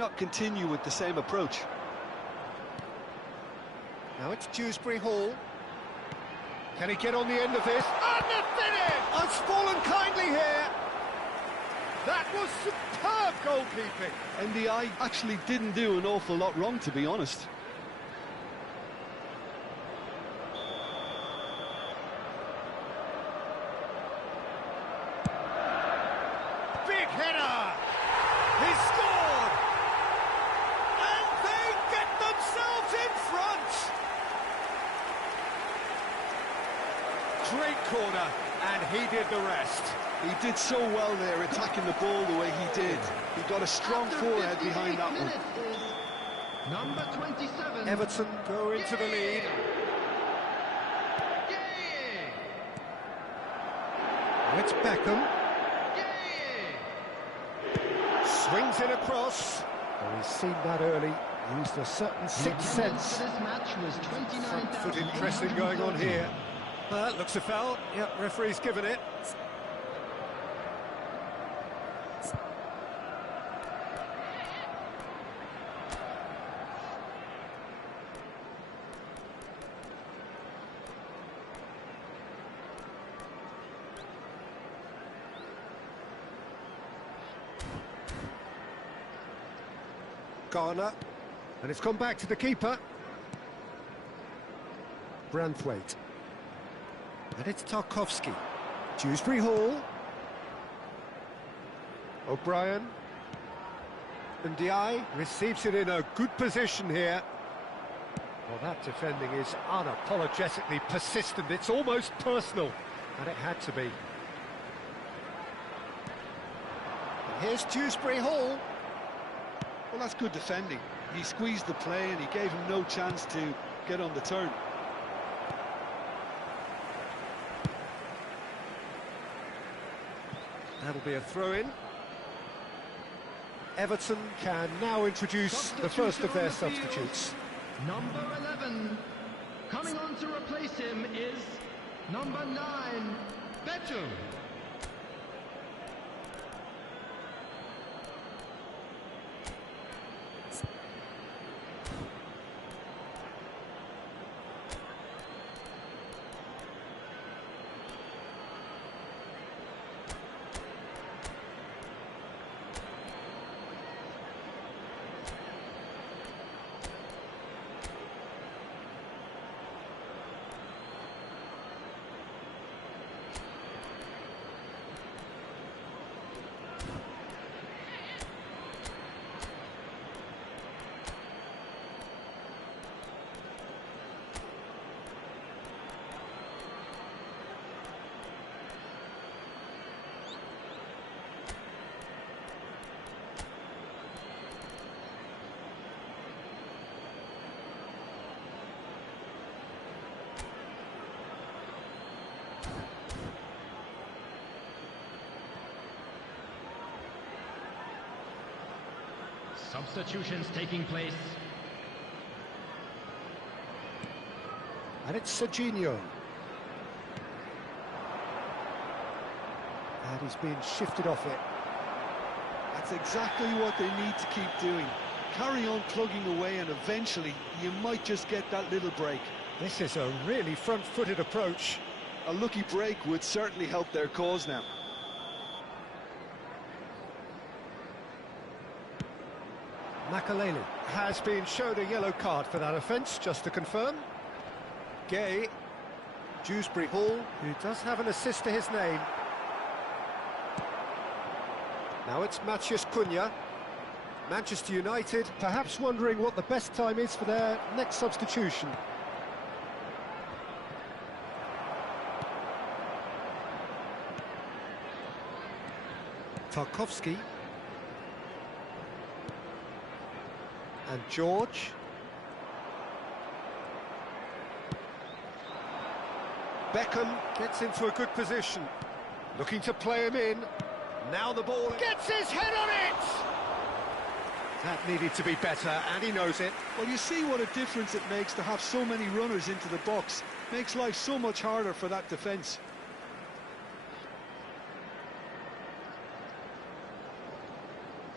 not continue with the same approach? Now it's Dewsbury Hall. Can he get on the end of this? And the finish! It's fallen kindly here. That was superb goalkeeping. And the eye actually didn't do an awful lot wrong, to be honest. Big header! He scored! And they get themselves in front! Great corner, and he did the rest. He did so well there, attacking the ball the way he did. He got a strong forehead behind that one. Number 27. Everton go into the lead. Now it's Beckham. Swings it across. Oh, he's seen that early. Used a certain sixth sense. This match was 29,000. Front-footed pressing going on here. Looks a foul. Yep, referee's given it. Garner, and it's come back to the keeper. Branthwaite. And it's Tarkowski. Dewsbury Hall. O'Brien. And Ndiaye receives it in a good position here. Well, that defending is unapologetically persistent. It's almost personal. And it had to be. And here's Dewsbury Hall. Well, that's good defending. He squeezed the play and he gave him no chance to get on the turn. That'll be a throw-in. Everton can now introduce the first of their substitutes. Number 11. Coming on to replace him is number 9, Beckham. Substitutions taking place. And it's Serginho. And he's being shifted off it. That's exactly what they need to keep doing. Carry on plugging away and eventually you might just get that little break. This is a really front-footed approach. A lucky break would certainly help their cause now. Makaleli has been shown a yellow card for that offence, just to confirm. Gay, Dewsbury Hall, who does have an assist to his name. Now it's Matheus Cunha. Manchester United perhaps wondering what the best time is for their next substitution. Tarkowski. And George. Beckham gets into a good position. Looking to play him in. Now the ball gets his head on it! That needed to be better, and he knows it. Well, you see what a difference it makes to have so many runners into the box. Makes life so much harder for that defence.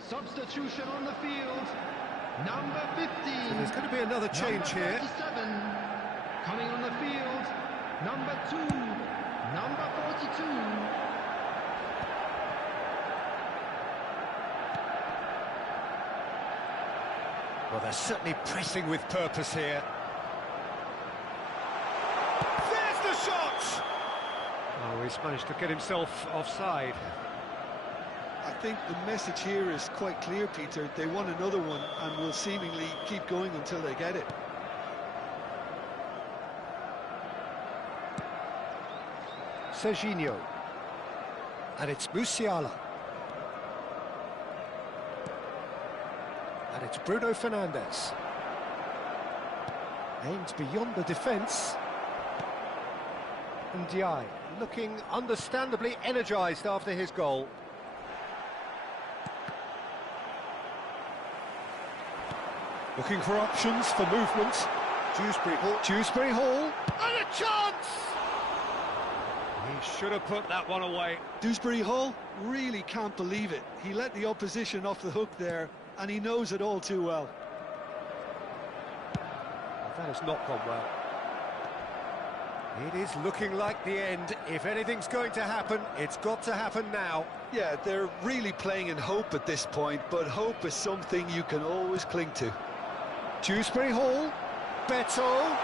Substitution on the field. Number 15. So there's going to be another change here. 37. Coming on the field. Number 2. Number 42. Well, they're certainly pressing with purpose here. There's the shot! Oh, he's managed to get himself offside. I think the message here is quite clear, Peter. They want another one and will seemingly keep going until they get it. Serginho. And it's Musiala. And it's Bruno Fernandes. Aims beyond the defence. And Ndiaye looking understandably energised after his goal. Looking for options for movement. Dewsbury Hall. And a chance! He should have put that one away. Dewsbury Hall really can't believe it. He let the opposition off the hook there, and he knows it all too well. That has not gone well. It is looking like the end. If anything's going to happen, it's got to happen now. Yeah, they're really playing in hope at this point, but hope is something you can always cling to. Dewsbury Hall, Beto,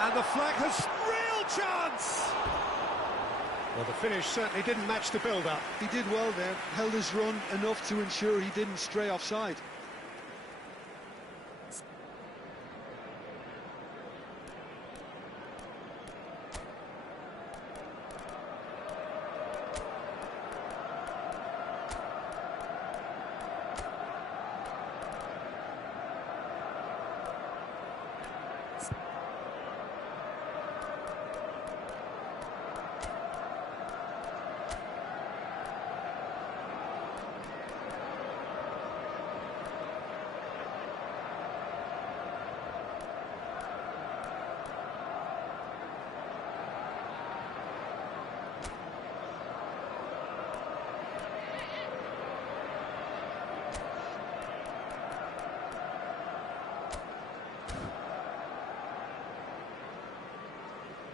and the flag has real chance! Well, the finish certainly didn't match the build-up. He did well there, held his run enough to ensure he didn't stray offside.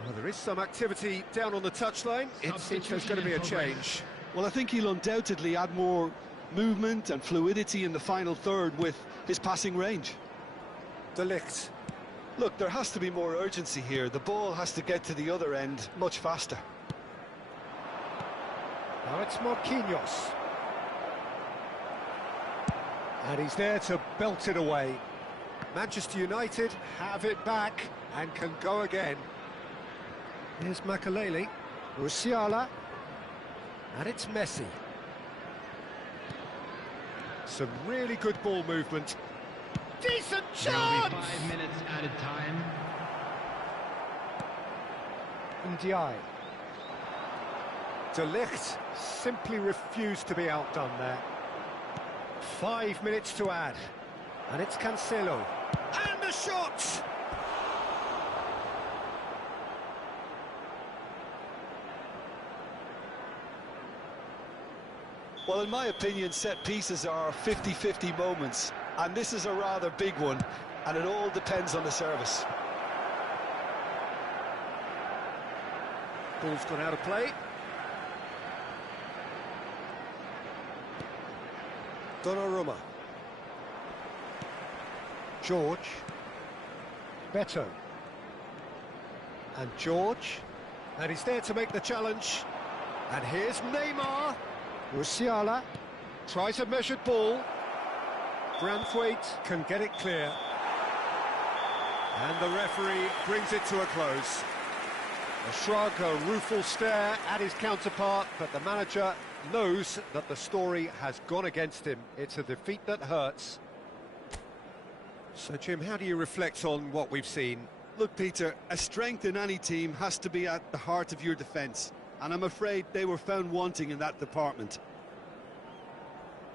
Well, there is some activity down on the touchline. It seems there's going to be a change. Well, I think he'll undoubtedly add more movement and fluidity in the final third with his passing range. De Ligt. Look, there has to be more urgency here. The ball has to get to the other end much faster. Now it's Marquinhos. And he's there to belt it away. Manchester United have it back and can go again. Here's Makaleli, Musiala, and it's Messi. Some really good ball movement. Decent There will chance! be 5 minutes added time. Ndiaye. De Ligt simply refused to be outdone there. 5 minutes to add. And it's Cancelo. And the shot! Well, in my opinion, set pieces are 50-50 moments, and this is a rather big one, and it all depends on the service. Ball's gone out of play. Donnarumma. George. Beto. And George. And he's there to make the challenge. And here's Neymar. Musiala tries a measured ball. Branthwaite can get it clear. And the referee brings it to a close. A shrug, a rueful stare at his counterpart, but the manager knows that the story has gone against him. It's a defeat that hurts. So, Jim, how do you reflect on what we've seen? Look, Peter, a strength in any team has to be at the heart of your defence, and I'm afraid they were found wanting in that department.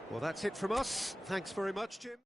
Well, that's it from us. Thanks very much, Jim.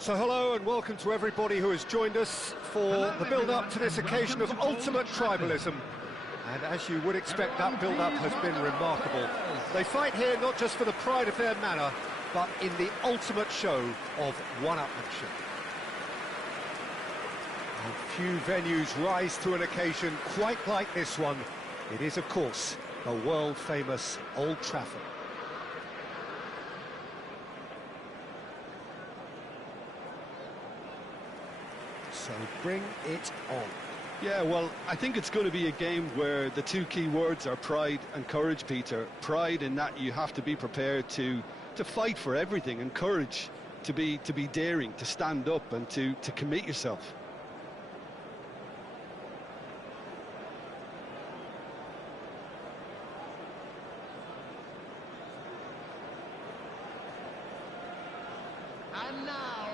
So hello and welcome to everybody who has joined us for the build-up to this occasion of ultimate tribalism. And as you would expect, that build-up has been remarkable. They fight here not just for the pride of their manor, but in the ultimate show of one-upmanship. And few venues rise to an occasion quite like this one. It is, of course, the world-famous Old Trafford. So bring it on. Yeah, well, I think it's going to be a game where the two key words are pride and courage, Peter. Pride in that you have to be prepared to fight for everything, and courage to be daring, to stand up and to commit yourself. And now,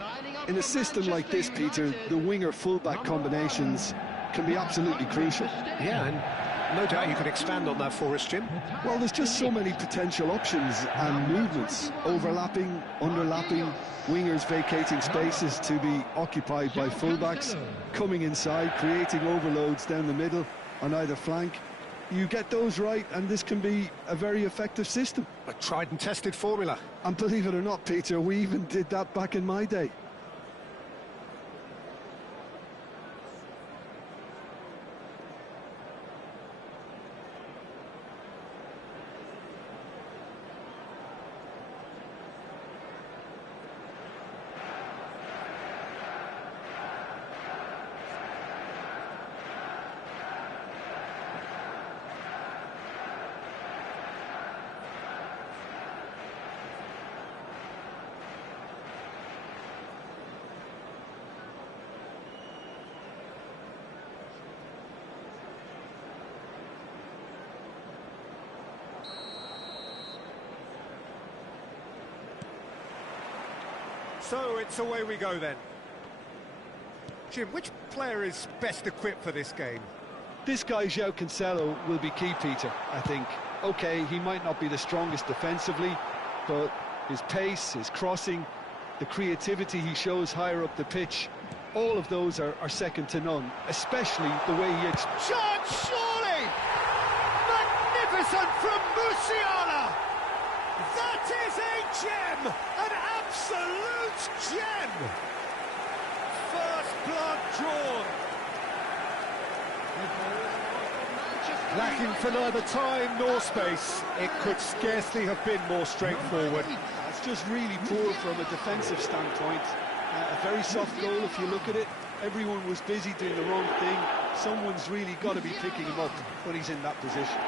lining up In a for system like this, Manchester Peter, United, the winger-fullback combinations can be absolutely crucial. Yeah, and no doubt you can expand on that for us, Jim. Well, there's just so many potential options and movements, overlapping, underlapping, wingers vacating spaces to be occupied by fullbacks, coming inside, creating overloads down the middle on either flank. You get those right, and this can be a very effective system. A tried and tested formula. And believe it or not, Peter, we even did that back in my day. So it's away we go then. Jim, which player is best equipped for this game? This guy, João Cancelo, will be key, Peter, I think. OK, he might not be the strongest defensively, but his pace, his crossing, the creativity he shows higher up the pitch, all of those are second to none, especially the way he... Chance, surely! Magnificent from Musiala! That is a gem! An absolute gem! First blood drawn. Lacking for neither time nor space, it could scarcely have been more straightforward. It's just really poor from a defensive standpoint. A very soft goal if you look at it. Everyone was busy doing the wrong thing. Someone's really got to be picking him up when he's in that position.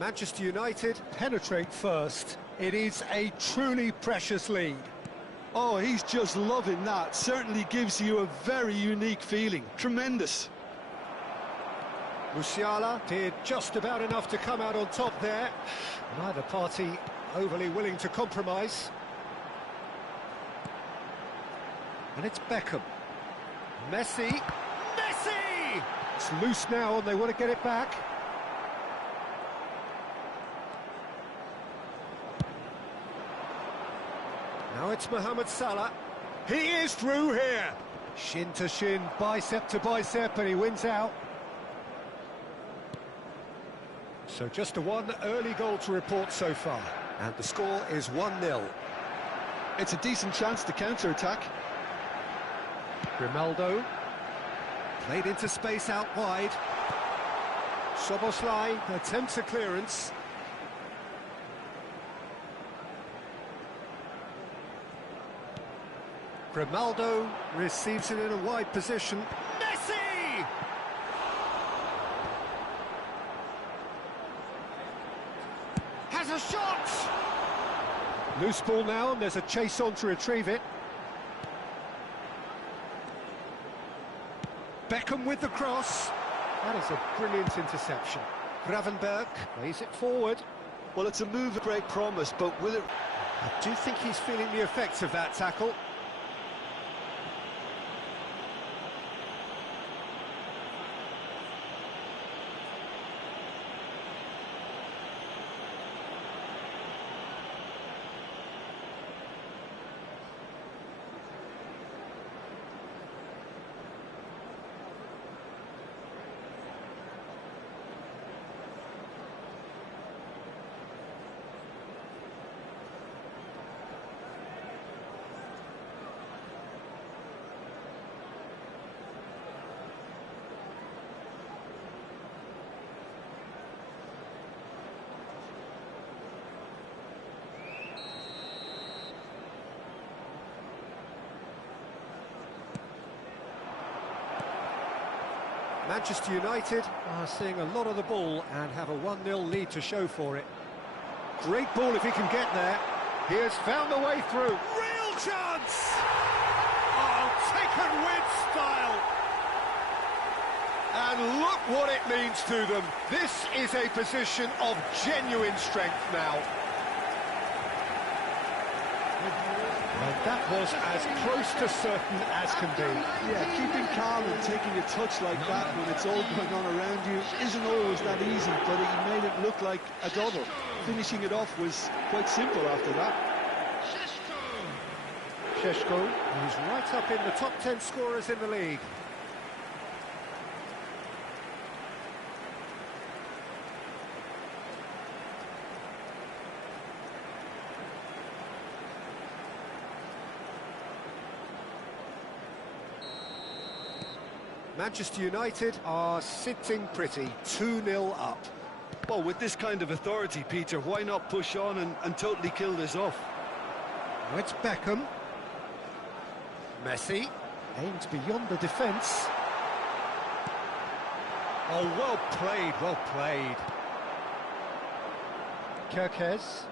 Manchester United penetrate first. It is a truly precious lead. Oh, he's just loving that. Certainly gives you a very unique feeling. Tremendous. Musiala did just about enough to come out on top there. Neither party overly willing to compromise. And it's Beckham. Messi! Messi! It's loose now and they want to get it back. Now it's Mohamed Salah. He is through here. Shin to shin, bicep to bicep, and he wins out. So just a one early goal to report so far. And the score is 1-0. It's a decent chance to counter-attack. Grimaldo. Played into space out wide. Szoboszlai attempts a clearance. Grimaldo receives it in a wide position. Messi! Has a shot! Loose ball now, and there's a chase on to retrieve it. Beckham with the cross. That is a brilliant interception. Gravenberg plays it forward. Well, it's a move of great promise, but will it... I do think he's feeling the effects of that tackle. Manchester United are seeing a lot of the ball and have a 1-0 lead to show for it. Great ball if he can get there. He has found the way through. Real chance! Oh, taken with style. And look what it means to them. This is a position of genuine strength now. And that was as close to certain as can be. Yeah, keeping calm and taking a touch like that when it's all going on around you isn't always that easy, but he made it look like a double. Finishing it off was quite simple after that. Šeško is right up in the top 10 scorers in the league. Manchester United are sitting pretty, 2-0 up. Well, with this kind of authority, Peter, why not push on and totally kill this off? Now it's Beckham. Messi aimed beyond the defence. Oh, well played, well played. Kirkes.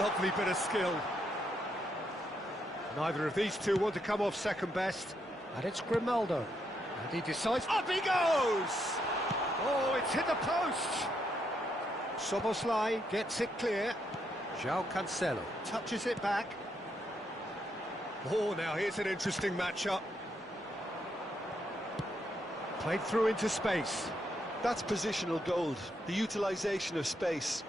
Lovely bit of skill. Neither of these two want to come off second best. And it's Grimaldo. And he decides... Up he goes! Oh, it's hit the post! Szoboszlai gets it clear. João Cancelo touches it back. Oh, now here's an interesting matchup. Played through into space. That's positional gold, the utilisation of space.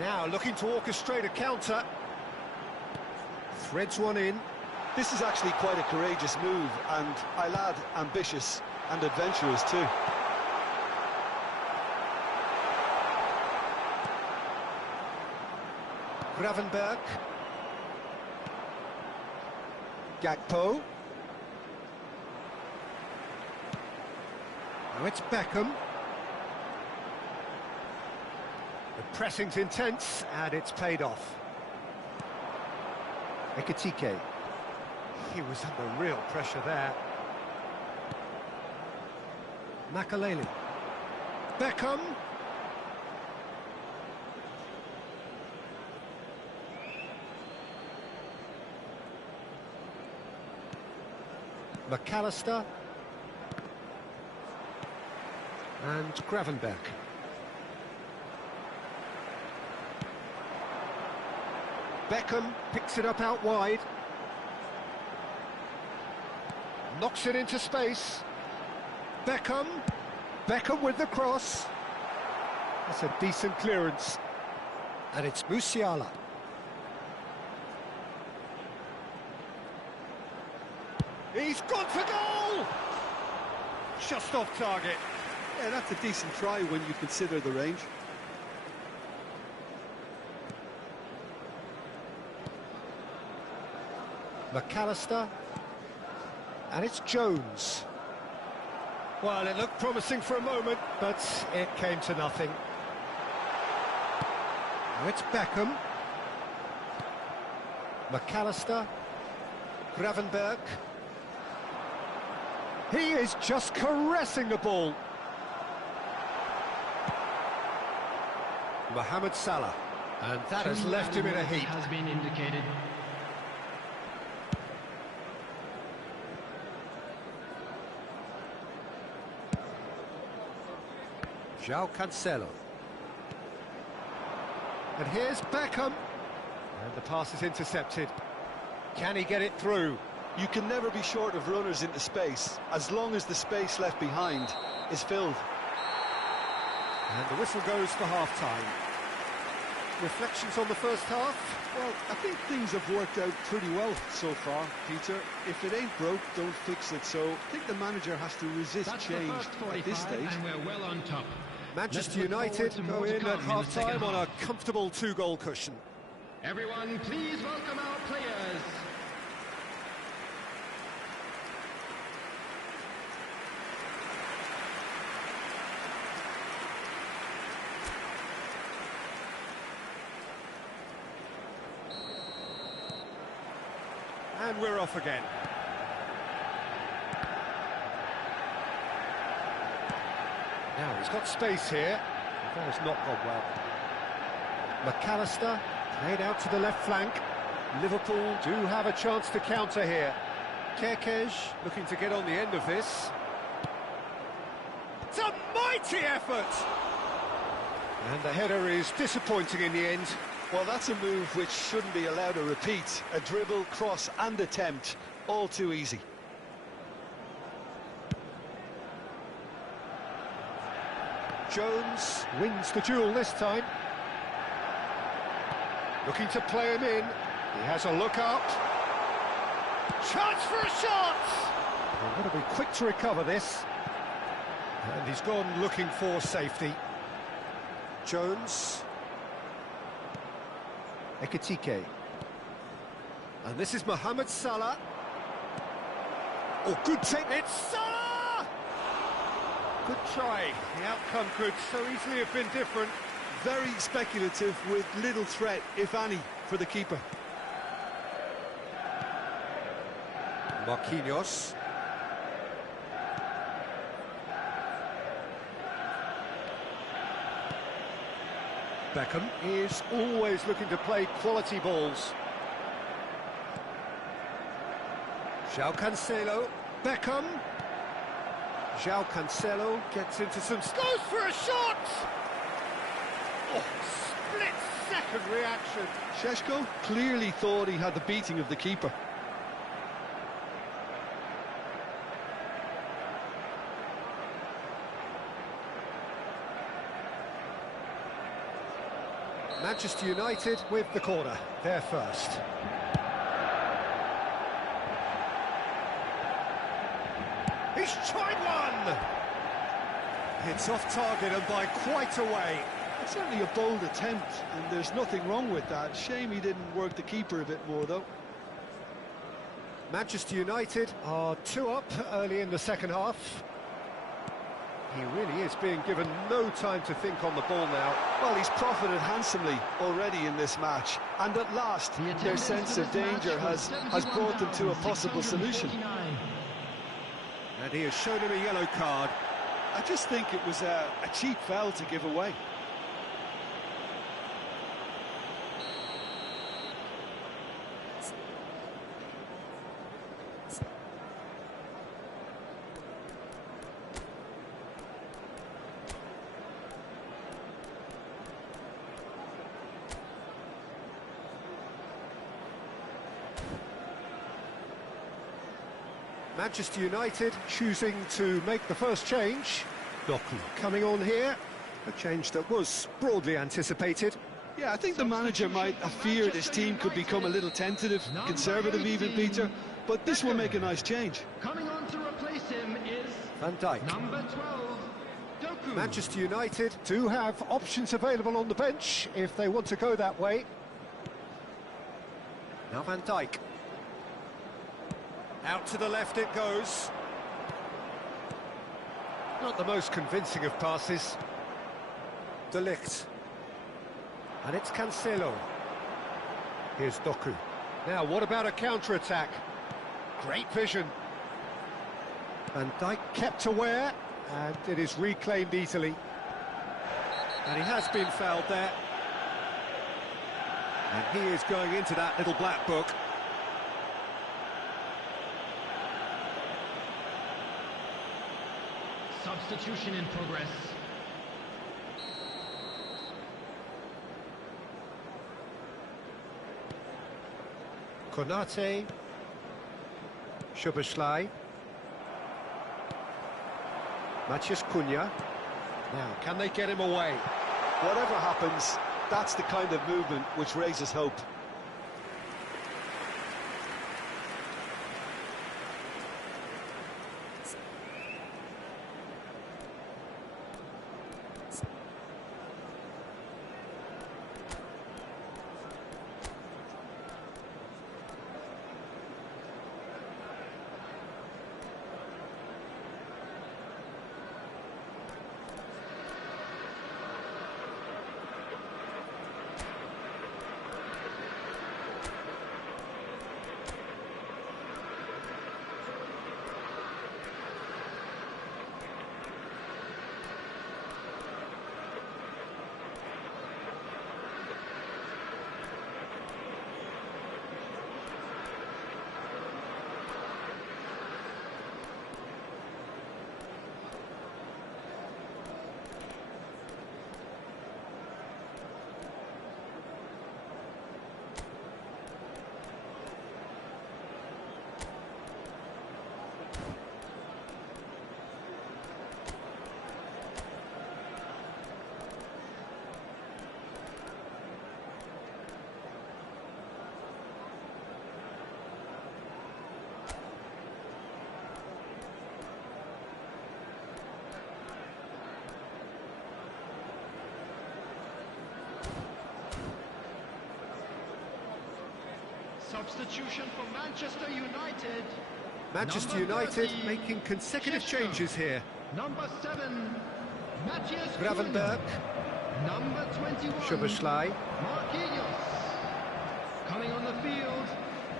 Now looking to orchestrate a counter. Threads one in. This is actually quite a courageous move, and I'll add ambitious and adventurous too. Gravenberg. Gakpo. Now it's Beckham. The pressing's intense, and it's paid off. Ekitike. He was under real pressure there. Makaleli. Beckham. McAllister. And Gravenberg. Beckham picks it up out wide. Knocks it into space. Beckham. Beckham with the cross. That's a decent clearance. And it's Musiala. He's gone for goal! Just off target. Yeah, that's a decent try when you consider the range. McAllister, and it's Jones. Well, it looked promising for a moment, but it came to nothing. Now it's Beckham. McAllister. Gravenberg. He is just caressing the ball. Mohamed Salah. And that has left him in a heap. Has been indicated. João Cancelo. And here's Beckham. And the pass is intercepted. Can he get it through? You can never be short of runners into space, as long as the space left behind is filled. And the whistle goes for half-time. Reflections on the first half? Well, I think things have worked out pretty well so far, Peter. If it ain't broke, don't fix it. So I think the manager has to resist change at this stage. And we're well on top. Manchester United go in at half-time on a comfortable 2-goal cushion. Everyone, please welcome our players. And we're off again. Now he's got space here. That has not gone well. McAllister played out to the left flank. Liverpool do have a chance to counter here. Kerkez looking to get on the end of this. It's a mighty effort! And the header is disappointing in the end. Well, that's a move which shouldn't be allowed to repeat. A dribble, cross and attempt, all too easy. Jones wins the duel this time. Looking to play him in. He has a look up. Chance for a shot! They're going to be quick to recover this. And he's gone looking for safety. Jones. Ekitike. And this is Mohamed Salah. Oh, good take. It's Salah! Good try. The outcome could so easily have been different. Very speculative with little threat, if any, for the keeper. Marquinhos. Beckham is always looking to play quality balls. João Cancelo. Beckham. João Cancelo gets into some... Goes for a shot! Oh, split-second reaction. Šeško clearly thought he had the beating of the keeper. Manchester United with the corner. They're first. He's tried one! It's off target and by quite a way. It's certainly a bold attempt, and there's nothing wrong with that. Shame he didn't work the keeper a bit more, though. Manchester United are 2 up early in the second half. He really is being given no time to think on the ball now. Well, he's profited handsomely already in this match, and at last their sense of danger has brought them to a possible solution. And he has shown him a yellow card. I just think it was a cheap foul to give away. Manchester United choosing to make the first change. Doku coming on here. A change that was broadly anticipated. Yeah, I think the manager might have feared his team could become a little tentative, conservative even, Peter, but this will make a nice change. Coming on to replace him is Van Dijk. number 12, Doku. Manchester United do have options available on the bench if they want to go that way. Now Van Dijk. Out to the left it goes. Not the most convincing of passes. De Ligt. And it's Cancelo. Here's Doku. Now, what about a counter-attack? Great vision. Van Dijk kept aware, and it is reclaimed easily. And he has been fouled there. And he is going into that little black book. Substitution in progress. Konate. Szoboszlai. Maciej Cunha. Now, can they get him away? Whatever happens, that's the kind of movement which raises hope. Substitution for Manchester United. Manchester Number United 30, making consecutive Chester. changes here. Number 7, Matthias Gravenberg. Cunha. Number 21, Szoboszlai. Marquinhos. Coming on the field,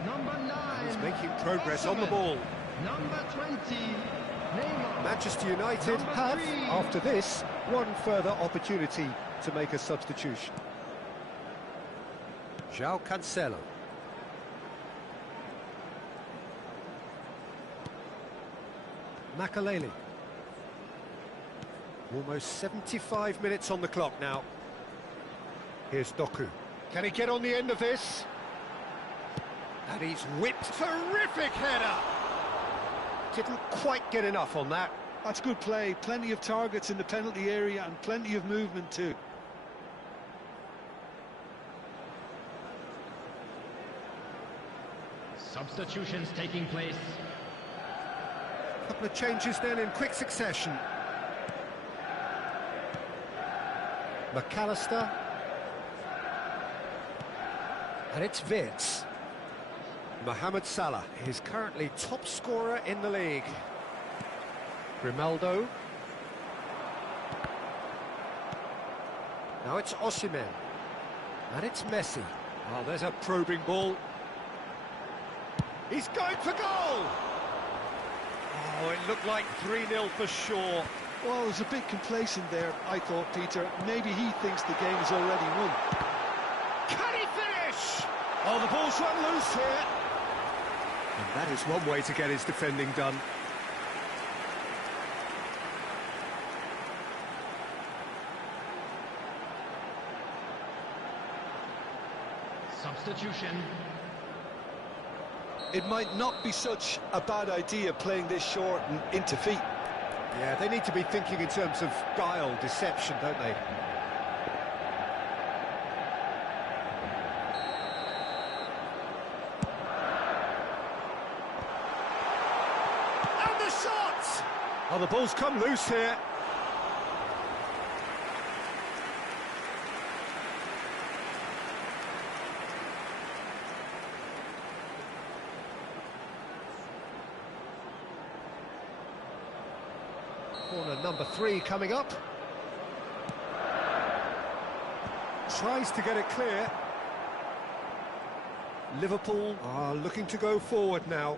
number 9. He's making progress on the Osimhen. ball. Number 20, Neymar. Manchester United Number have, 3. after this, one further opportunity to make a substitution. João Cancelo. Makaleli. Almost 75 minutes on the clock now. Here's Doku. Can he get on the end of this? And he's whipped. Terrific header! Didn't quite get enough on that. That's good play. Plenty of targets in the penalty area and plenty of movement too. Substitutions taking place. Couple of changes then in quick succession. McAllister. And it's Wirtz. Mohamed Salah is currently top scorer in the league. Grimaldo. Now it's Osimhen. And it's Messi. Oh, there's a probing ball. He's going for goal! Oh, it looked like 3-0 for sure. Well, it was a bit complacent there, I thought, Peter. Maybe he thinks the game is already won. Can he finish? Oh, the ball's run loose here. And that is one way to get his defending done. Substitution. It might not be such a bad idea playing this short and into feet. Yeah, they need to be thinking in terms of guile, deception, don't they? And the shot! Oh, the ball's come loose here. Corner number 3 coming up. Tries to get it clear. Liverpool are looking to go forward now.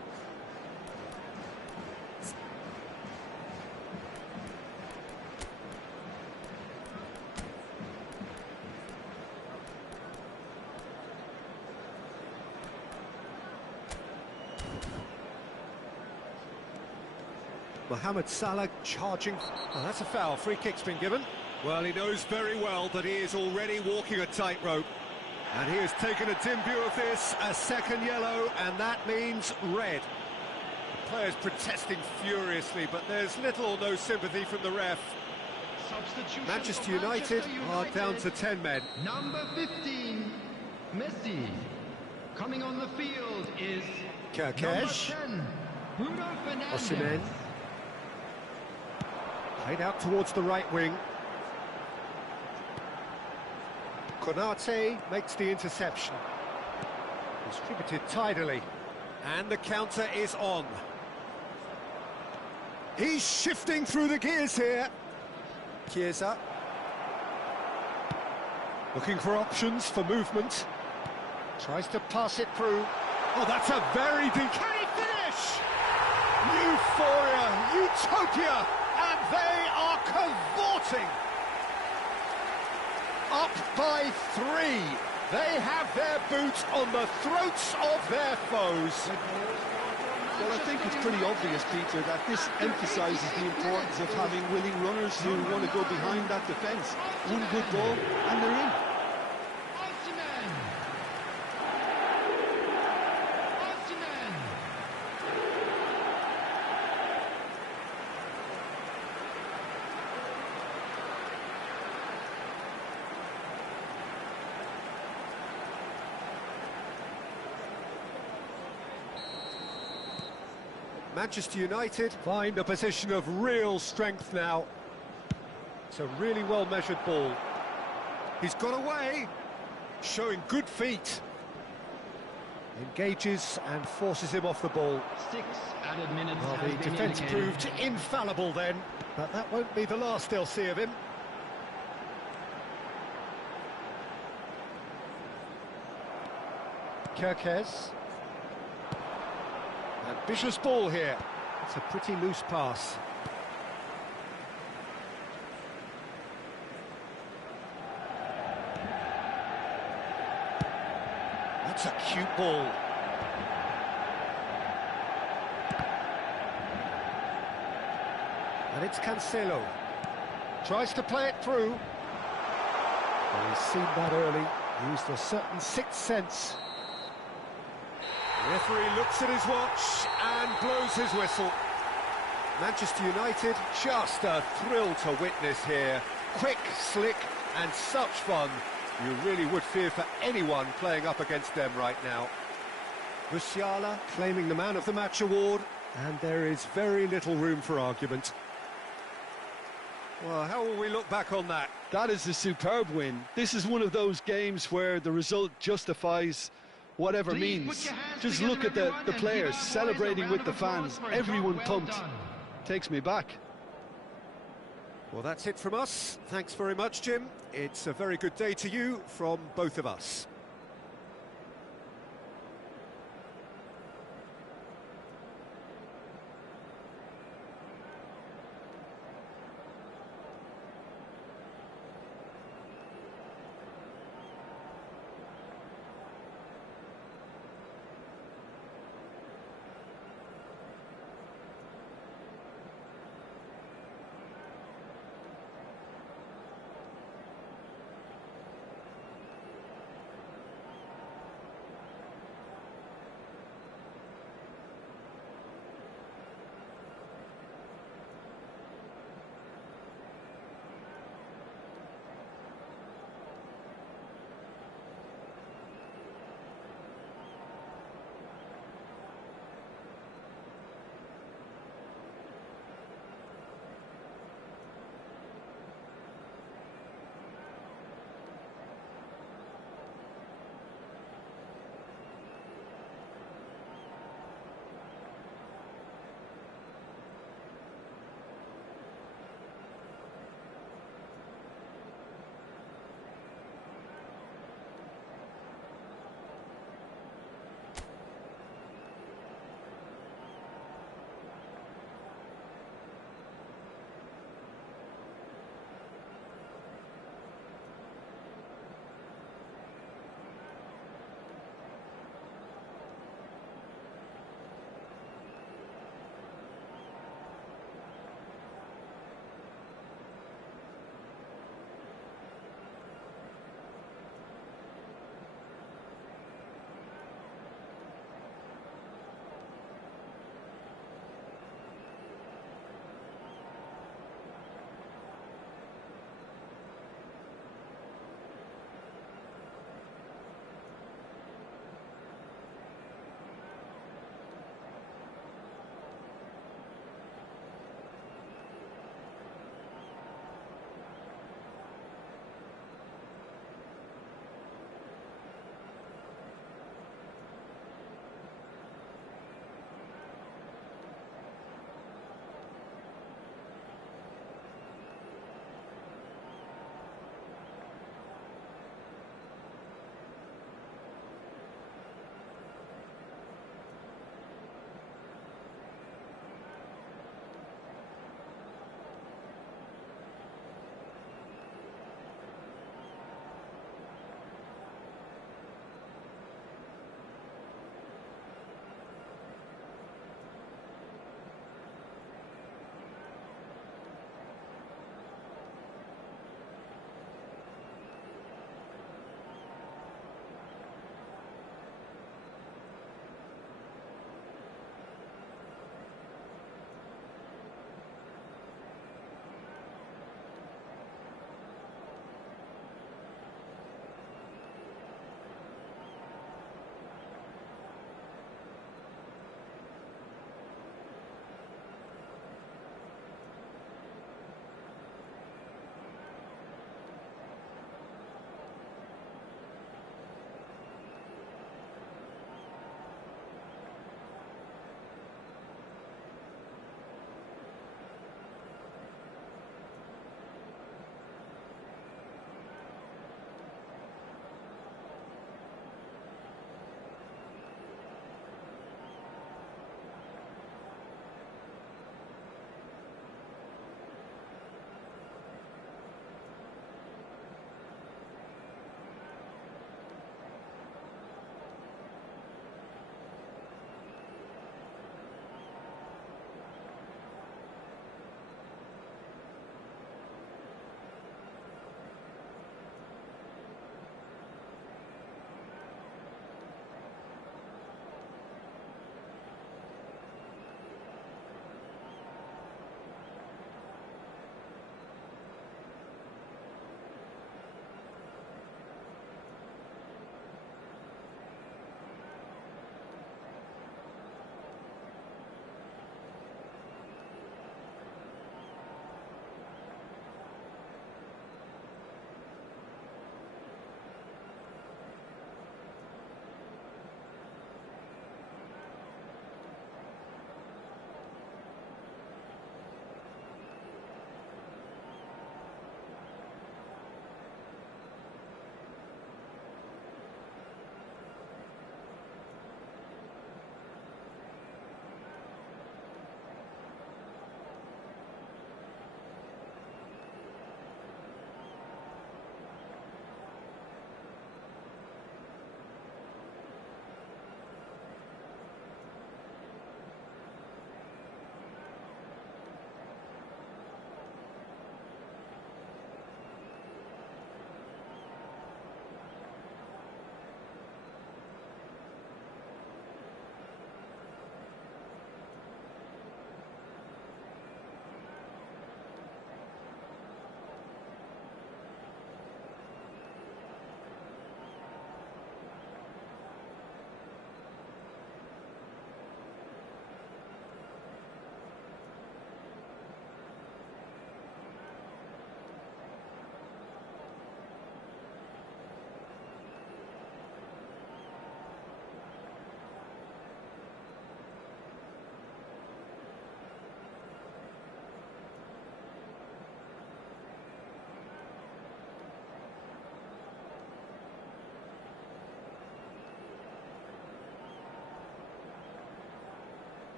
Mohamed Salah charging. Oh, that's a foul. Free kick's been given. Well, he knows very well that he is already walking a tightrope. And he has taken a dim view of this, a second yellow, and that means red. The players protesting furiously, but there's little or no sympathy from the ref. Manchester United are down to 10 men. Number 15, Messi. Coming on the field is Kerkez. number 10, Bruno Fernandes. Osimhen. Played out towards the right wing. Konate makes the interception. Distributed tidily. And the counter is on. He's shifting through the gears here. Chiesa. Looking for options for movement. Tries to pass it through. Oh, that's a very deep... Can he finish? Euphoria, utopia, and they are cavorting. Up by 3. They have their boot on the throats of their foes. Well, I think it's pretty obvious, Peter, that this emphasises the importance of having willing runners who want to go behind that defence. One good ball, and they're in. Manchester United find a position of real strength now. It's a really well-measured ball. He's got away, showing good feet. Engages and forces him off the ball. 6 added minutes. Well, has the been defence indicated. proved infallible then, but that won't be the last they'll see of him. Kerkez. Ambitious ball here. It's a pretty loose pass. That's a cute ball. And it's Cancelo. Tries to play it through. Well, he's seen that early. Used a certain sixth sense. The referee looks at his watch and blows his whistle. Manchester United, just a thrill to witness here. Quick, slick, and such fun. You really would fear for anyone playing up against them right now. Musiala claiming the Man of the Match award, and there is very little room for argument. Well, how will we look back on that? That is a superb win. This is one of those games where the result justifies whatever Please means. put your hands Just together, look at the everyone, and give players our boys a celebrating round with of the applause fans. for a job Everyone well pumped. done. Takes me back. Well, that's it from us. Thanks very much, Jim. It's a very good day to you from both of us.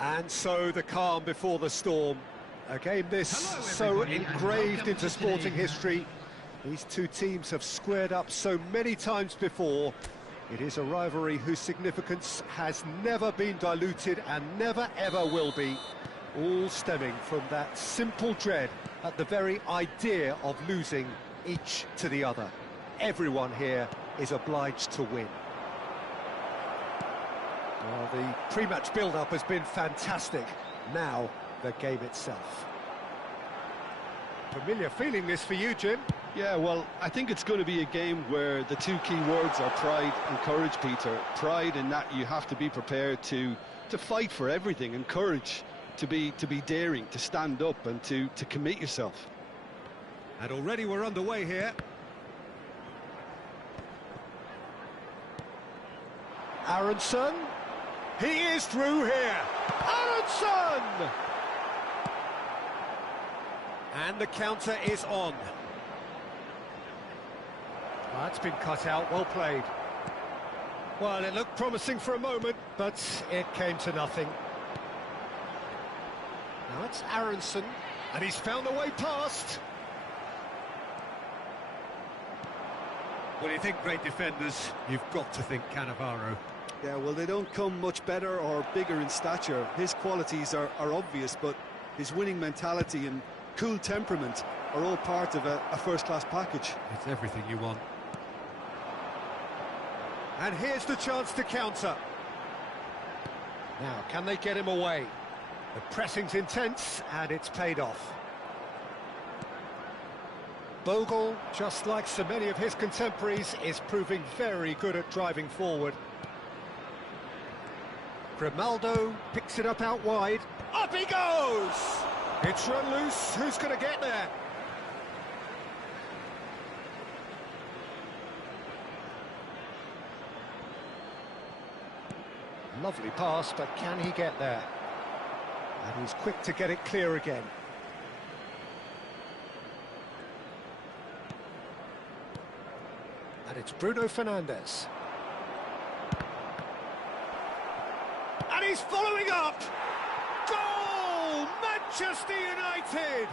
And so the calm before the storm. A game this so engraved into sporting history. These two teams have squared up so many times before. It is a rivalry whose significance has never been diluted and never ever will be. All stemming from that simple dread at the very idea of losing each to the other. Everyone here is obliged to win. Well, the pre-match build-up has been fantastic. Now, the game itself. Familiar feeling this for you, Jim? Yeah, well, I think it's going to be a game where the two key words are pride and courage, Peter. Pride in that you have to be prepared to fight for everything, and courage to be daring, to stand up and to commit yourself. And already we're underway here. Aronson. He is through here. Aronson! And the counter is on. That's been cut out, well played. Well, it looked promising for a moment, but it came to nothing. Now it's Aronson, and he's found a way past. When you think great defenders, you've got to think Cannavaro. Yeah, well, they don't come much better or bigger in stature. His qualities are obvious, but his winning mentality and cool temperament are all part of a first-class package. It's everything you want. And here's the chance to counter. Now, can they get him away? The pressing's intense, and it's paid off. Bogle, just like so many of his contemporaries, is proving very good at driving forward. Grimaldo picks it up out wide. Up he goes! It's run loose. Who's going to get there? Lovely pass, but can he get there? And he's quick to get it clear again. And it's Bruno Fernandes. And he's following up! Goal! Manchester United!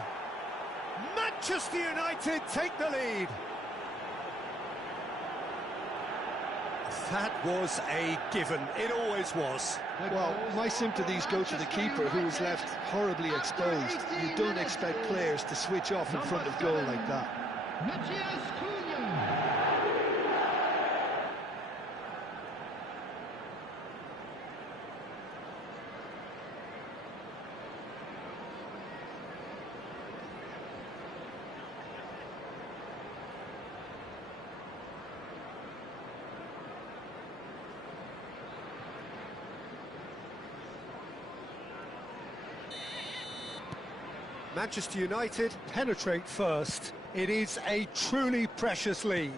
Manchester United take the lead. That was a given. It always was. Well, my sympathies go to the keeper, who was left horribly exposed. You don't expect players to switch off in front of goal like that. Manchester United penetrate first. It is a truly precious lead.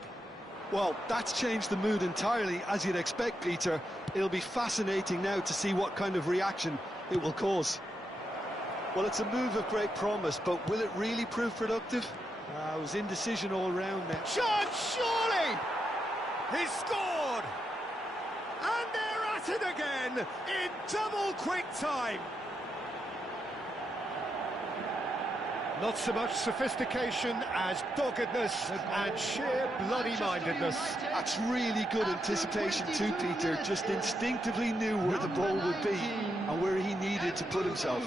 Well, that's changed the mood entirely, as you'd expect, Peter. It'll be fascinating now to see what kind of reaction it will cause. Well, it's a move of great promise, but will it really prove productive? It was indecision all round there. Shot, surely! He's scored! And they're at it again in double quick time. Not so much sophistication as doggedness and sheer bloody-mindedness. That's really good anticipation too, Peter. Just instinctively knew where the ball would be and where he needed to put himself.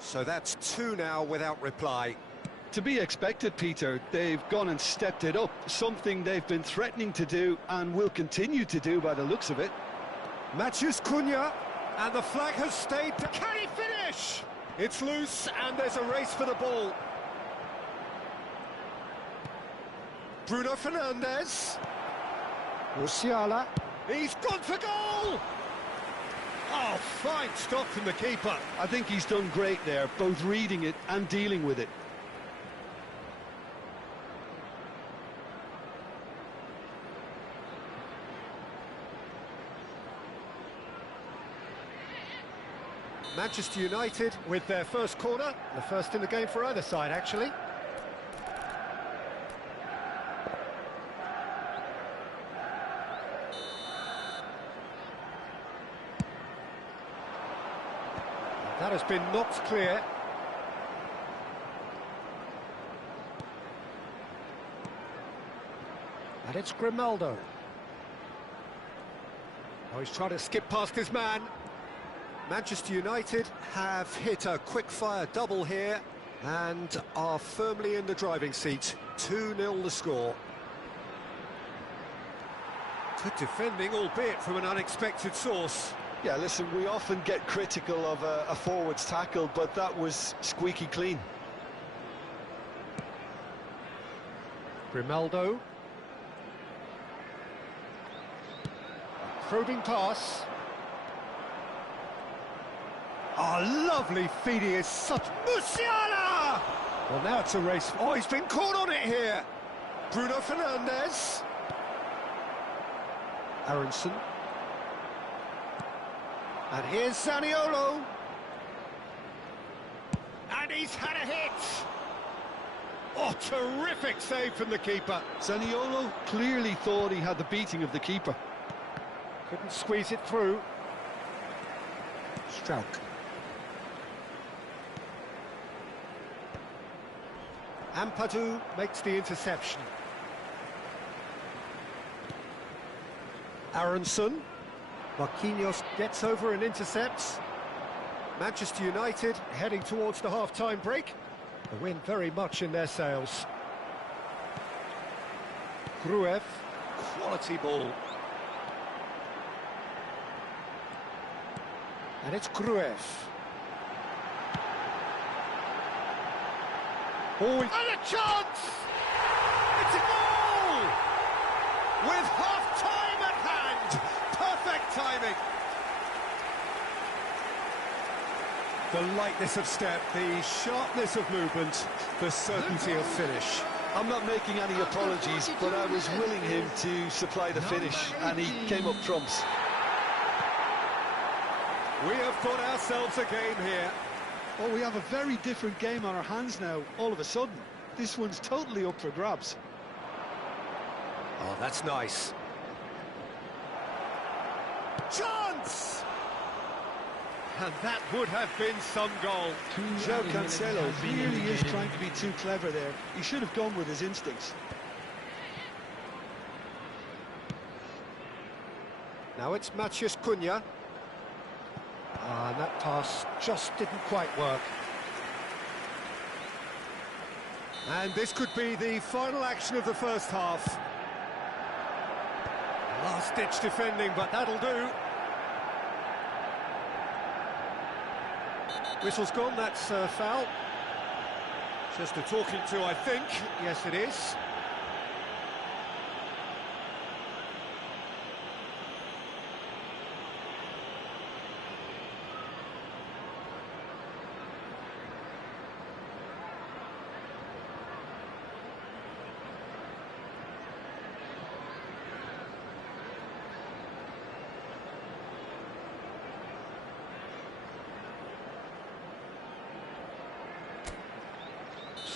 So that's two now without reply. To be expected, Peter. They've gone and stepped it up, something they've been threatening to do and will continue to do by the looks of it. Matthews Cunha, and the flag has stayed. Can he finish? It's loose, and there's a race for the ball. Bruno Fernandes. Musiala. He's gone for goal! Oh, fine stop from the keeper. I think he's done great there, both reading it and dealing with it. Manchester United with their first corner, the first in the game for either side, actually. That has been knocked clear. And it's Grimaldo. Oh, he's trying to skip past his man. Manchester United have hit a quick-fire double here and are firmly in the driving seat. 2-0 the score. Good defending, albeit from an unexpected source. Yeah, listen, we often get critical of a forward's tackle, but that was squeaky clean. Grimaldo. Probing pass. Oh, lovely feeding is such... Musiala! Well, now it's a race. Oh, he's been caught on it here. Bruno Fernandes. Aronson. And here's Zaniolo. And he's had a hit! Oh, terrific save from the keeper. Zaniolo clearly thought he had the beating of the keeper. Couldn't squeeze it through. Strauch. Ampadu makes the interception. Aronson. Marquinhos gets over and intercepts. Manchester United heading towards the half-time break. The win very much in their sails. Gruev, quality ball. And it's Gruev. Oh, and a chance! It's a goal! With half-time at hand! Perfect timing! The lightness of step, the sharpness of movement, the certainty of finish. I'm not making any apologies, but I was willing him to supply the finish, and he came up trumps. We have got ourselves a game here. Oh, we have a very different game on our hands now, all of a sudden. This one's totally up for grabs. Oh, that's nice. Chance! And that would have been some goal. João Cancelo really is trying to be too clever there. He should have gone with his instincts. Now it's Matheus Cunha. And that pass just didn't quite work. And this could be the final action of the first half. Last-ditch defending, but that'll do. Whistle's gone, that's a foul. Just a talking to, I think. Yes, it is.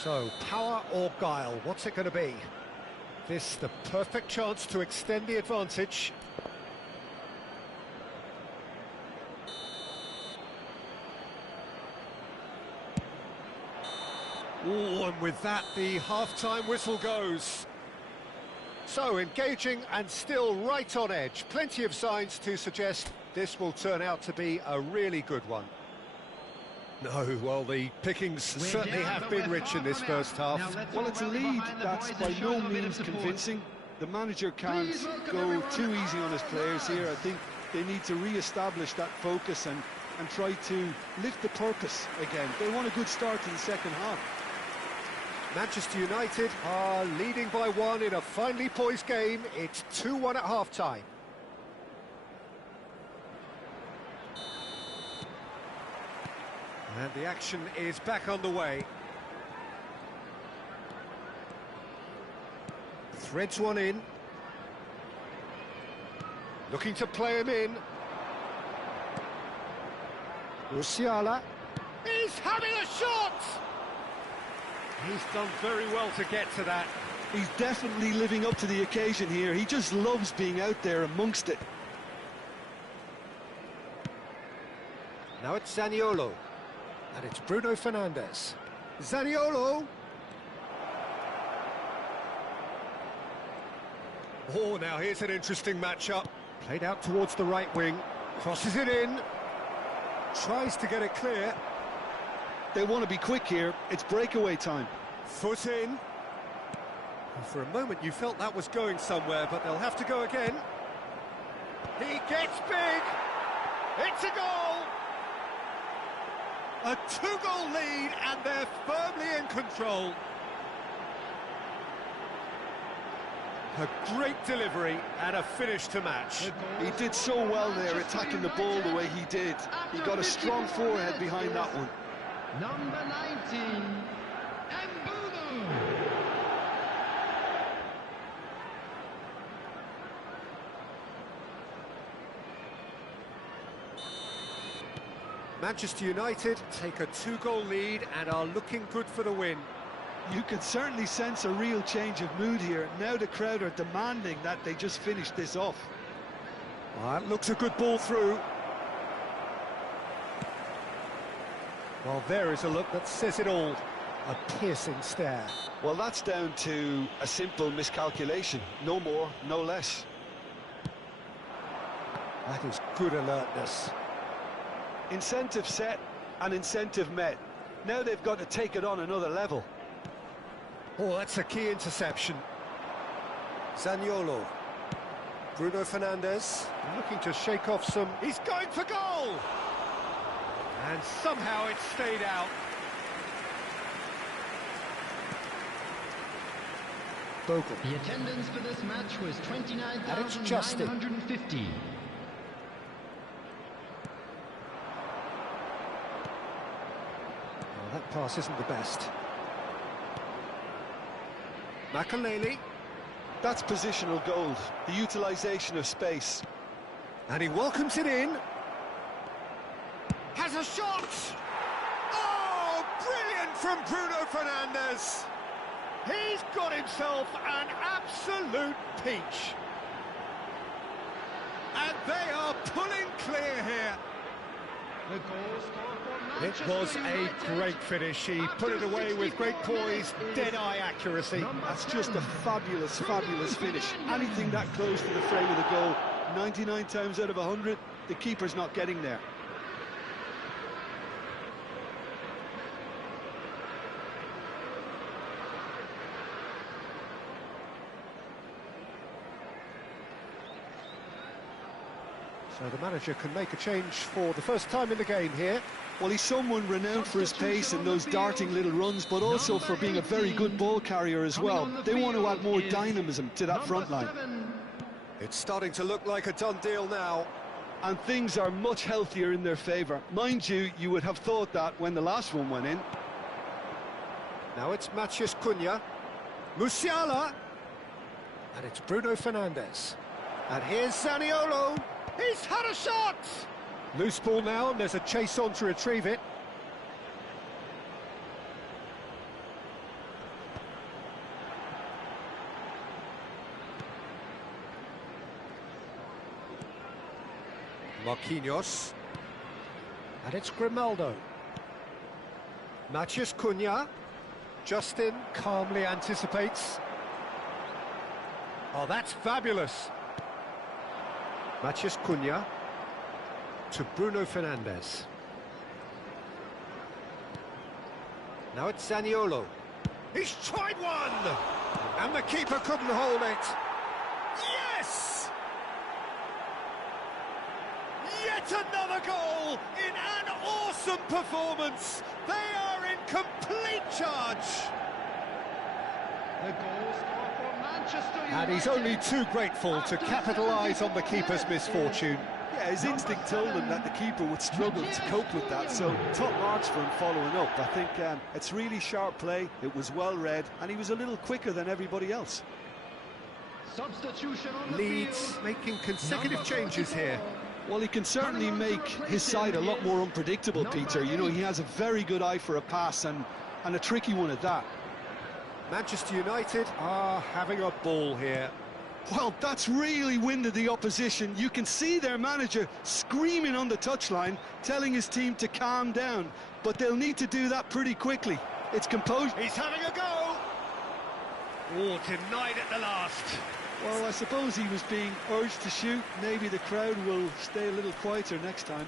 So, power or guile, what's it going to be? This the perfect chance to extend the advantage. Oh, and with that, the half-time whistle goes. So, engaging and still right on edge. Plenty of signs to suggest this will turn out to be a really good one. No, well, the pickings certainly have been rich in this first half. Well, it's a lead that's by no means convincing. The manager can't go too easy on his players here. I think they need to re-establish that focus and try to lift the purpose again. They want a good start in the second half. Manchester United are leading by one in a finely poised game. It's 2-1 at half-time. And the action is back on the way. Threads one in. Looking to play him in. Musiala. He's having a shot! He's done very well to get to that. He's definitely living up to the occasion here. He just loves being out there amongst it. Now it's Zaniolo. And it's Bruno Fernandes. Zaniolo! Oh, now here's an interesting matchup. Played out towards the right wing. Crosses it in. Tries to get it clear. They want to be quick here. It's breakaway time. Foot in. And for a moment you felt that was going somewhere, but they'll have to go again. He gets big. It's a goal. A two-goal lead, and they're firmly in control. A great delivery and a finish to match. He did so well there, attacking the ball the way he did. He got a strong forehead behind that one. Number 19, Mbumo. Manchester United take a 2-goal lead and are looking good for the win. You can certainly sense a real change of mood here. Now the crowd are demanding that they just finish this off. That looks a good ball through. Well, there is a look that says it all. A piercing stare. Well, that's down to a simple miscalculation. No more, no less. That is good alertness. Incentive set and incentive met. Now they've got to take it on another level. Oh, that's a key interception. Zaniolo. Bruno Fernandes. Looking to shake off some... He's going for goal! And somehow it stayed out. Bogle. The attendance for this match was And it's Justin. 29,950. Well, that pass isn't the best. Makaleli. That's positional gold, the utilisation of space. And he welcomes it in. Has a shot! Oh, brilliant from Bruno Fernandes! He's got himself an absolute peach. And they are pulling clear here. The goal scorer for It Manchester was a United. great finish. He put it away with great poise, dead-eye accuracy. That's just a fabulous, fabulous finish. Anything that close to the frame of the goal, 99 times out of 100, the keeper's not getting there. So the manager can make a change for the first time in the game here. Well, he's someone renowned for his pace and those darting little runs, but also for being a very good ball carrier as well. They want to add more dynamism to that front line. It's starting to look like a done deal now. And things are much healthier in their favour. Mind you, you would have thought that when the last one went in. Now it's Matheus Cunha. Musiala. And it's Bruno Fernandes. And here's Zaniolo. He's had a shot! Loose ball now, and there's a chase on to retrieve it. Marquinhos. And it's Grimaldo. Matheus Cunha. Justin calmly anticipates. Oh, that's fabulous. Matheus Cunha to Bruno Fernandes. Now it's Zaniolo. He's tried one! And the keeper couldn't hold it. Yes! Yet another goal in an awesome performance. They are in complete charge. The goal scorer for Manchester United. And he's only too grateful to capitalise on the keeper's misfortune. Yeah, his instinct told him that the keeper would struggle to cope with that, so top marks for him following up. I think it's really sharp play, it was well read, and he was a little quicker than everybody else. Substitution on the Leeds field. making consecutive changes here. Well, he can certainly make his side a lot more unpredictable, Peter. You know, he has a very good eye for a pass, and a tricky one at that. Manchester United are having a ball here. Well, that's really winded the opposition. You can see their manager screaming on the touchline, telling his team to calm down. But they'll need to do that pretty quickly. It's composed. He's having a go! Oh, denied at the last. Well, I suppose he was being urged to shoot. Maybe the crowd will stay a little quieter next time.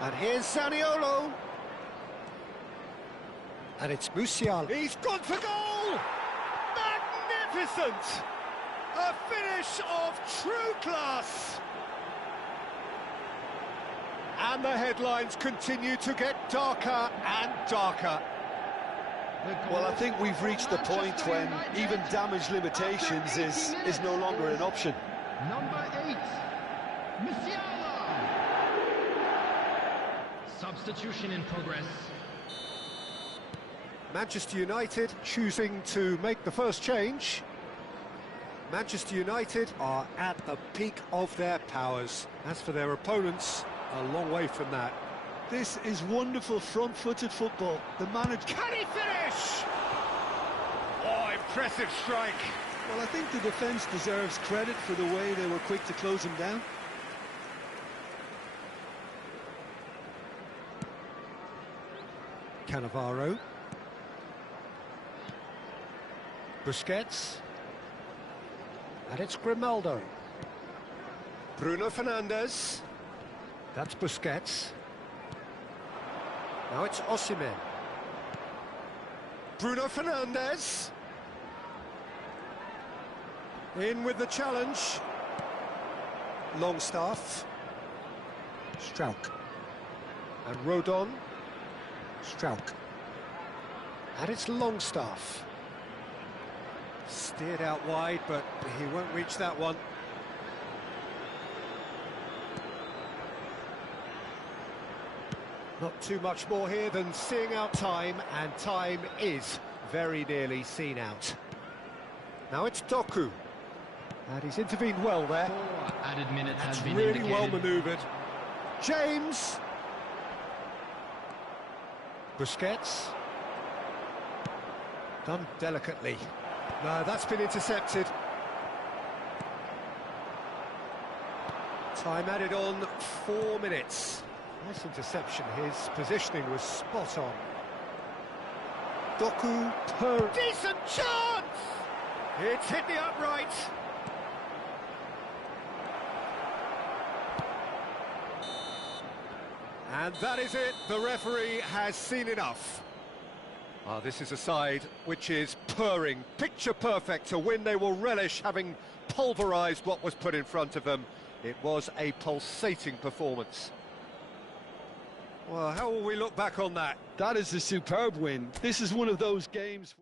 And here's Zaniolo. And it's Musiala. He's gone for goal! Magnificent! A finish of true class! And the headlines continue to get darker and darker. Well, I think we've reached the point when even damage limitations is no longer an option. Number 8, Musiala. Substitution in progress. Manchester United choosing to make the first change. Manchester United are at the peak of their powers. As for their opponents, a long way from that. This is wonderful front-footed football. The manager... Can he finish? Oh, impressive strike. Well, I think the defence deserves credit for the way they were quick to close him down. Cannavaro. Busquets. And it's Grimaldo. Bruno Fernandes. That's Busquets. Now it's Osimhen. Bruno Fernandes. In with the challenge. Longstaff. Strauch. And Rodon. Strauch. And it's Longstaff. Steered out wide, but he won't reach that one. Not too much more here than seeing out time, and time is very nearly seen out. Now it's Doku. And he's intervened well there. 4 added minutes has been Really indicated. well manoeuvred. James. Busquets. Done delicately. No, that's been intercepted. Time added on 4 minutes. Nice interception. His positioning was spot on. Doku per... Decent chance! It's hit the upright. And that is it. The referee has seen enough. This is a side which is purring, picture perfect, to win. They will relish having pulverised what was put in front of them. It was a pulsating performance. Well, how will we look back on that? That is a superb win. This is one of those games...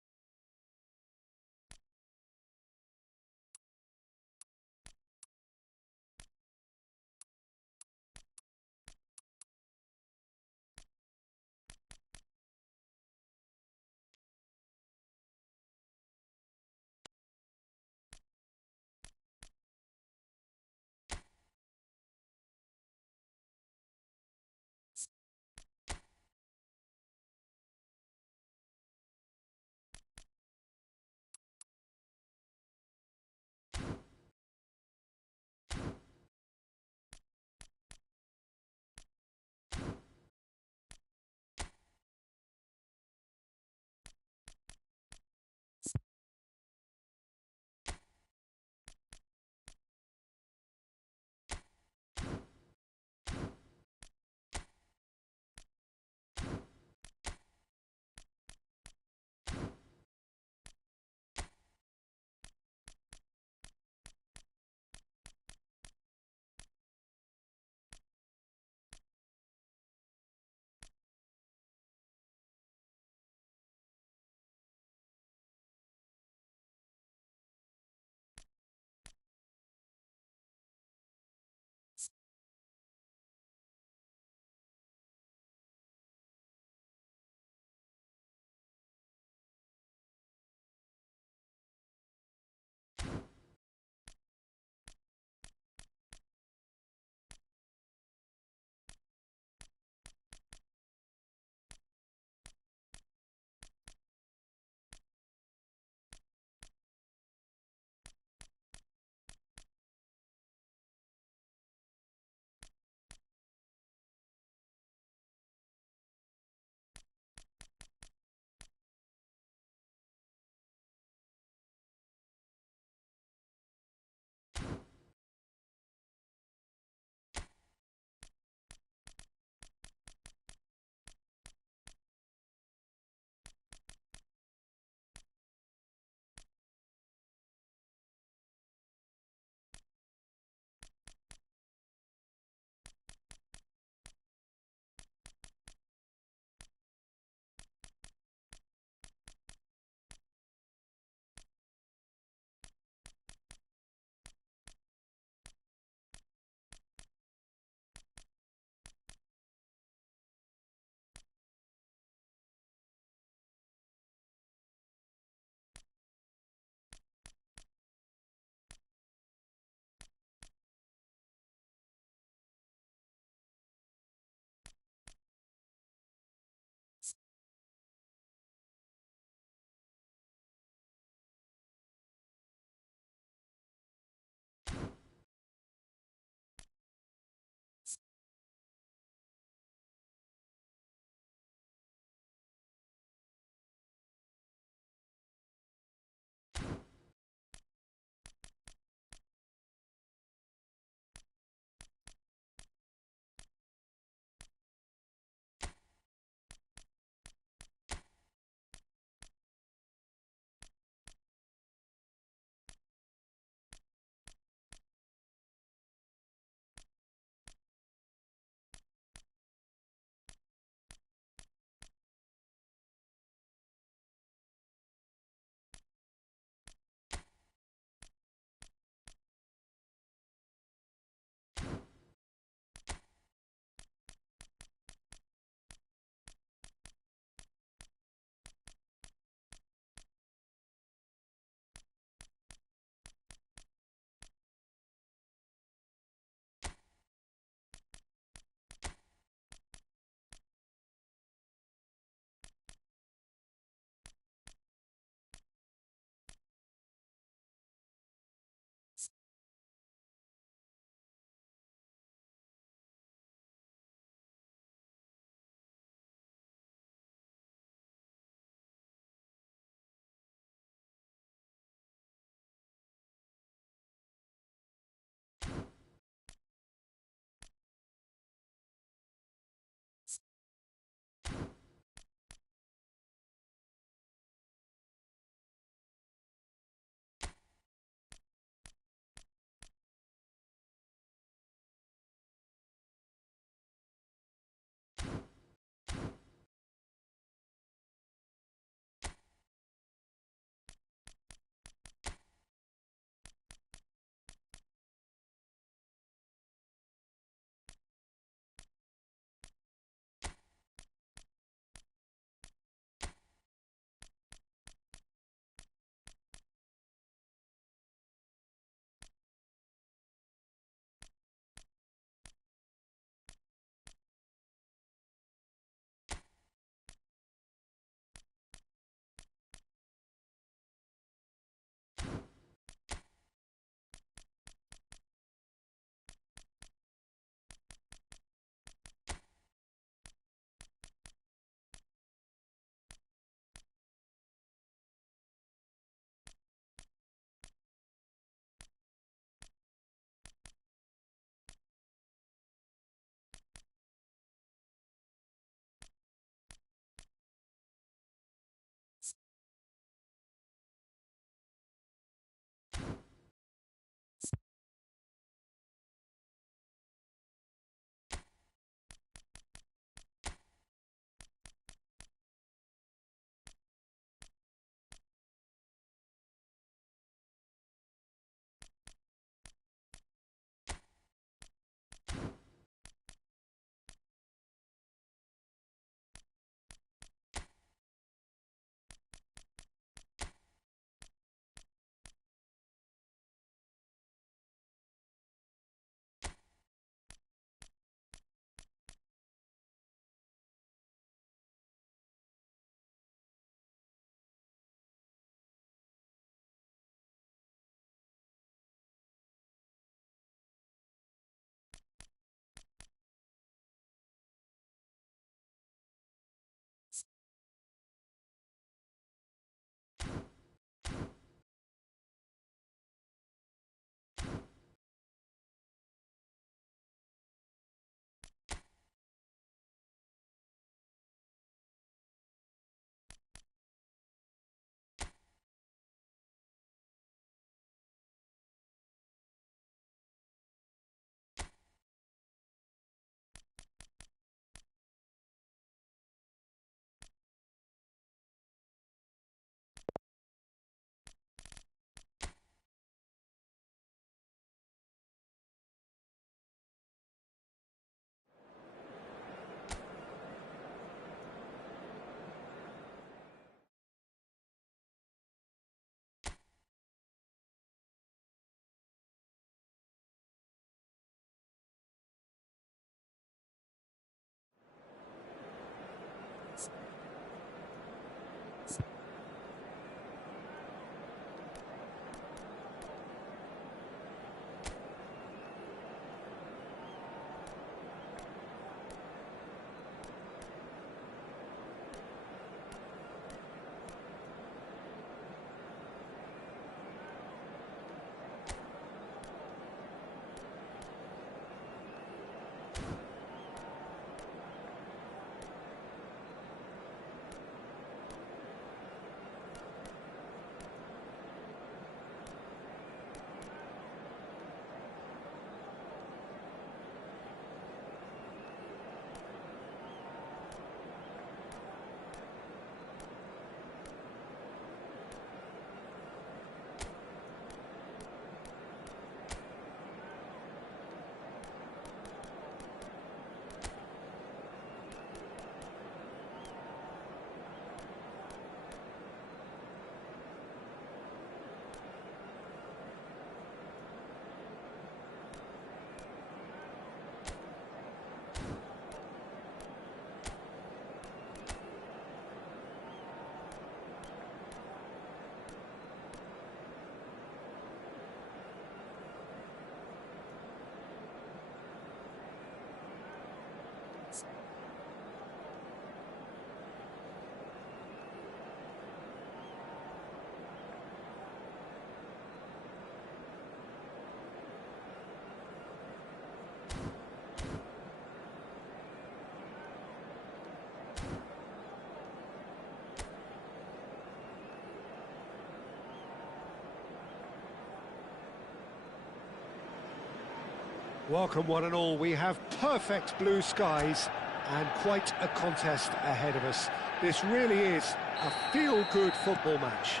Welcome one and all. We have perfect blue skies and quite a contest ahead of us. This really is a feel-good football match.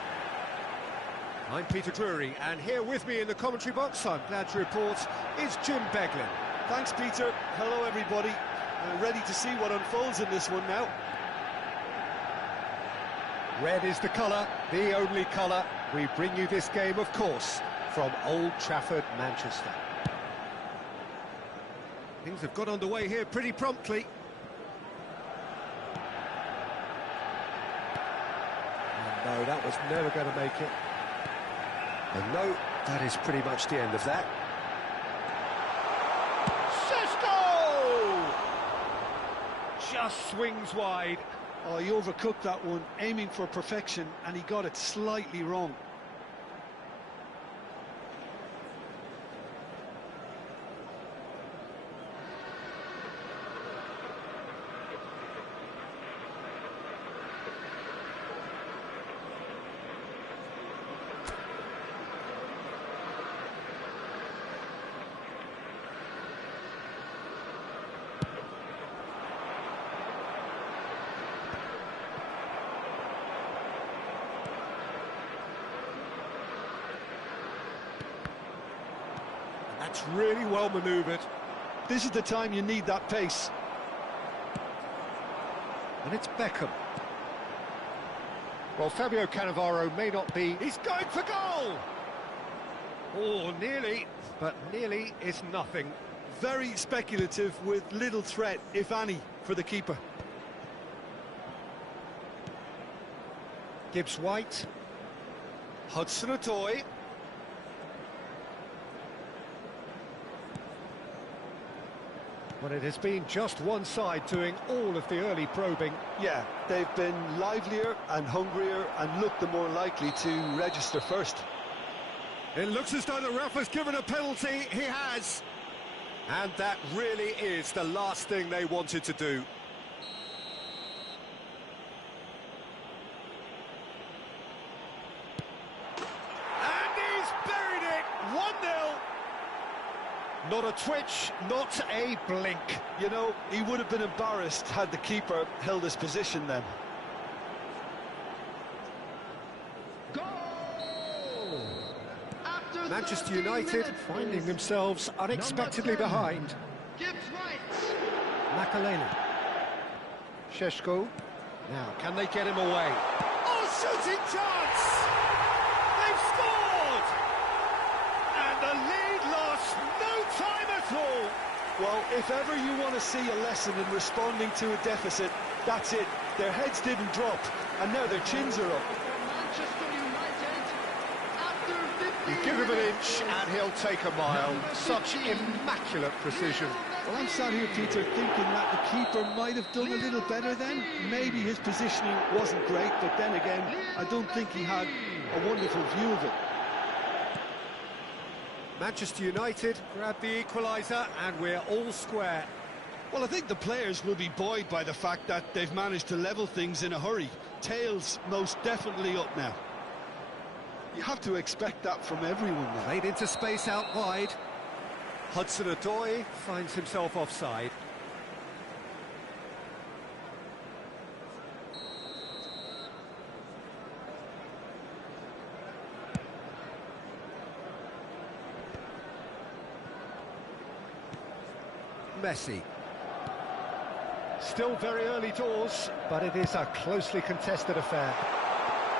I'm Peter Drury, and here with me in the commentary box, I'm glad to report, is Jim Beglin. Thanks, Peter. Hello, everybody. Ready to see what unfolds in this one now. Red is the colour, the only colour. We bring you this game, of course, from Old Trafford, Manchester. Things have got underway here pretty promptly. And no, that was never going to make it. And no, that is pretty much the end of that. Šeško! Just swings wide. Oh, he overcooked that one, aiming for perfection, and he got it slightly wrong. That's really well manoeuvred. This is the time you need that pace. And it's Beckham. Well, Fabio Cannavaro may not be... He's going for goal! Oh, nearly, but nearly is nothing. Very speculative with little threat, if any, for the keeper. Gibbs-White. Hudson-Odoi. Well, it has been just one side doing all of the early probing. Yeah, they've been livelier and hungrier and looked the more likely to register first. It looks as though the ref has given a penalty. He has. And that really is the last thing they wanted to do. And he's buried it. 1-0. Not a twitch, not a blink. You know, he would have been embarrassed had the keeper held his position then. Goal! After Manchester United finding themselves unexpectedly behind. Gibbs-White. Makaleli. Šeško. Now, can they get him away? Oh, shooting chance! They've scored! And the lead lost no time at all. Well, if ever you want to see a lesson in responding to a deficit, that's it. Their heads didn't drop, and now their chins are up. Manchester United, after 50 You give him an inch and he'll take a mile. Such immaculate precision. Well, I'm sat here, Peter, thinking that the keeper might have done a little better then. Maybe his positioning wasn't great, but then again, I don't think he had a wonderful view of it. Manchester United grab the equaliser and we're all square. Well, I think the players will be buoyed by the fact that they've managed to level things in a hurry. Tails most definitely up now. You have to expect that from everyone now. Played into space out wide. Hudson-Odoi finds himself offside. Messi. Still very early doors, but it is a closely contested affair.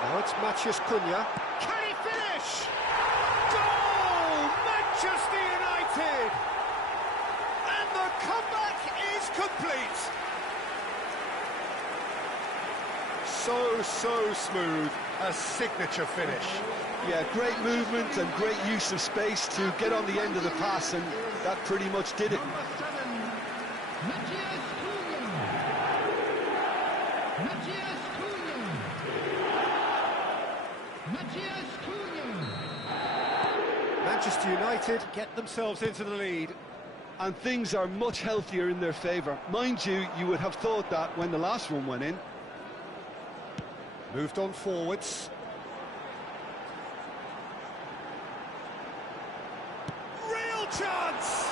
Now it's Matheus Cunha. Can he finish? Goal! Manchester United! And the comeback is complete. So smooth. A signature finish. Yeah, great movement and great use of space to get on the end of the pass, and that pretty much did it. Number 7, Matheus Cunha. Matheus Cunha. Matheus Cunha. Manchester United get themselves into the lead. And things are much healthier in their favour. Mind you, you would have thought that when the last one went in. Moved on forwards. Real chance!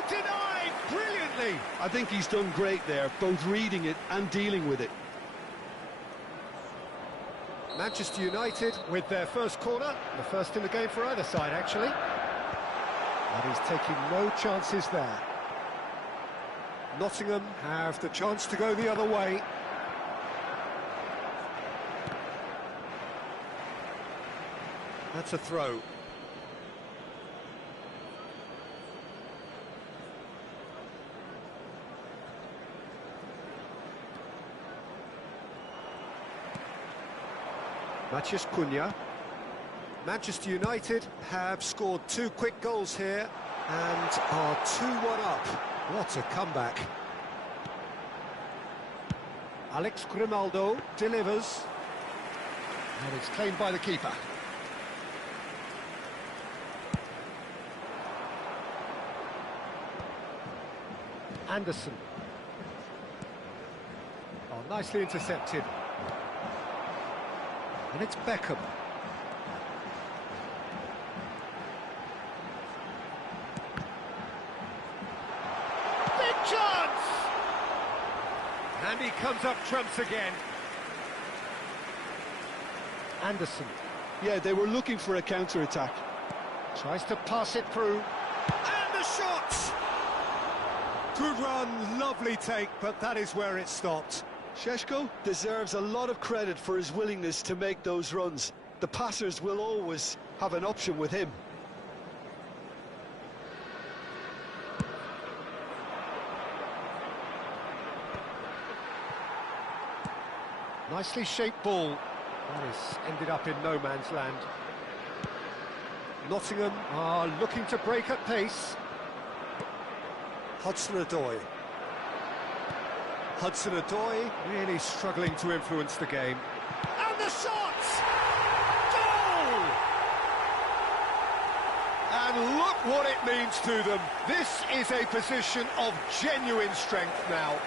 Oh, denied brilliantly. I think he's done great there, both reading it and dealing with it. Manchester United with their first corner, the first in the game for either side, actually. And he's taking no chances there. Nottingham have the chance to go the other way. That's a throw. Matheus Cunha. Manchester United have scored 2 quick goals here and are 2-1 up. What a comeback. Alex Grimaldo delivers. And it's claimed by the keeper. Anderson. Oh, nicely intercepted. And it's Beckham. Big chance! And he comes up trumps again. Anderson. Yeah, they were looking for a counter-attack. Tries to pass it through. And the shot! Good run, lovely take, but that is where it stopped. Šeško deserves a lot of credit for his willingness to make those runs. The passers will always have an option with him. Nicely shaped ball. That has ended up in no man's land. Nottingham are looking to break at pace. Hudson-Odoi. Hudson-Odoi really struggling to influence the game. And the shot! Goal! And look what it means to them. This is a position of genuine strength now.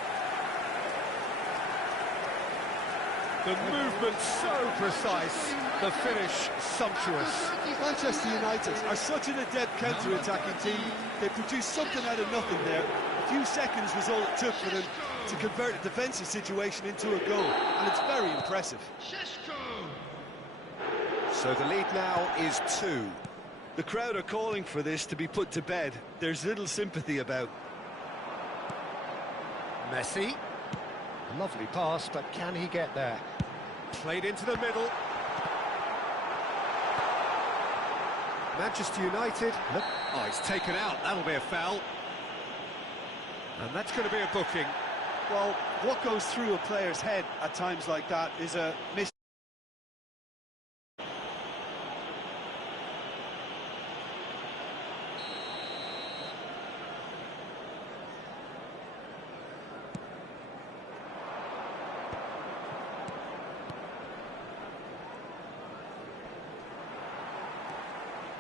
The movement so precise, the finish sumptuous. Manchester United are such an adept counter-attacking team. They produced something out of nothing there. A few seconds was all it took for them to convert a defensive situation into a goal, and it's very impressive. So the lead now is 2. The crowd are calling for this to be put to bed. There's little sympathy about. Messi. Lovely pass, but can he get there? Played into the middle. Manchester United. Oh, he's taken out. That'll be a foul. And that's going to be a booking. Well, what goes through a player's head at times like that is a miss.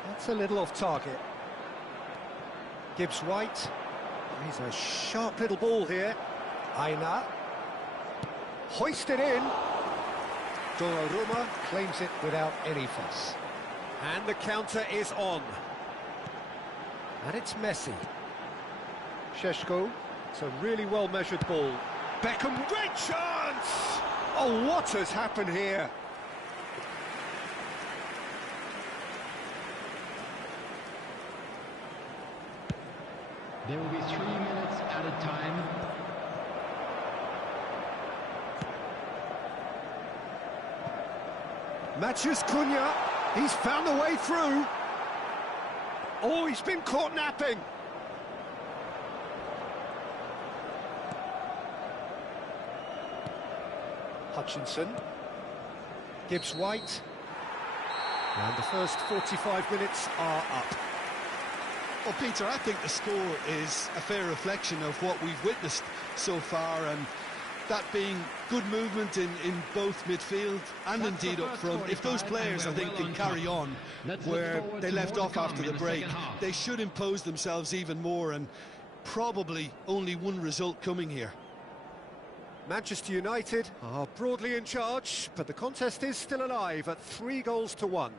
That's a little off target. Gibbs-White. He's a sharp little ball here. Aina. Hoisted in. Donnarumma claims it without any fuss. And the counter is on. And it's Messi. Šeško. It's a really well-measured ball. Beckham, great chance! Oh, what has happened here? There will be 3 minutes at a time. Matheus Cunha, he's found a way through. Oh, he's been caught napping. Hutchinson. Gibbs-White. And the first 45 minutes are up. Well, Peter, I think the score is a fair reflection of what we've witnessed so far, and that being good movement in both midfield and indeed up front. If those players, I think, can carry on where they left off after the break, they should impose themselves even more, and probably only one result coming here. Manchester United are broadly in charge, but the contest is still alive at 3-1.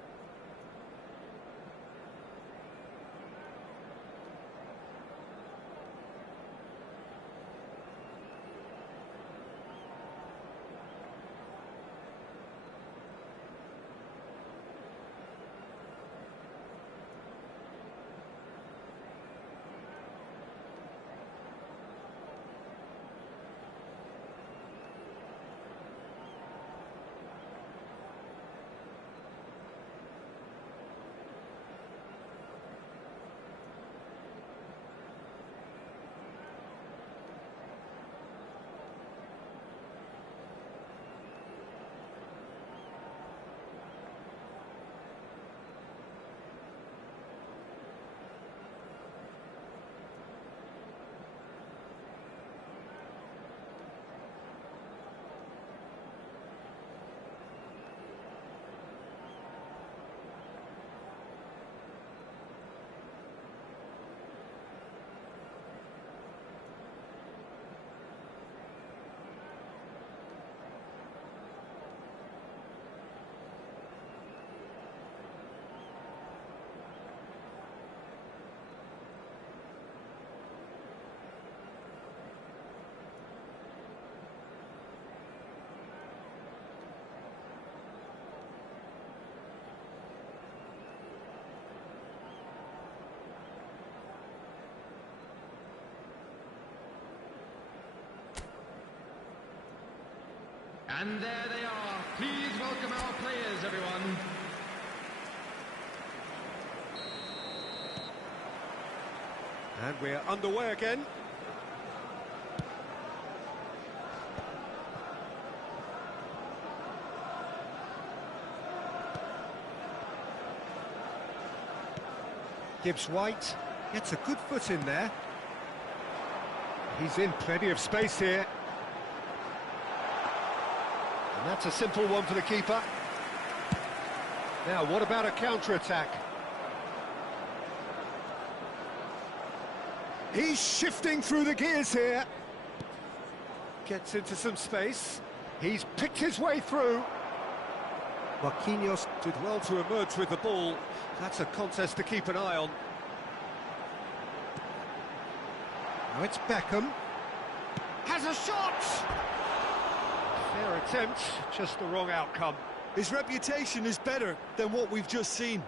And there they are. Please welcome our players, everyone. And we're underway again. Gibbs White gets a good foot in there. He's in plenty of space here. And that's a simple one for the keeper. Now, what about a counter-attack? He's shifting through the gears here. Gets into some space. He's picked his way through. Marquinhos did well to emerge with the ball. That's a contest to keep an eye on. Now it's Beckham. Has a shot! Fair attempt, just the wrong outcome. His reputation is better than what we've just seen.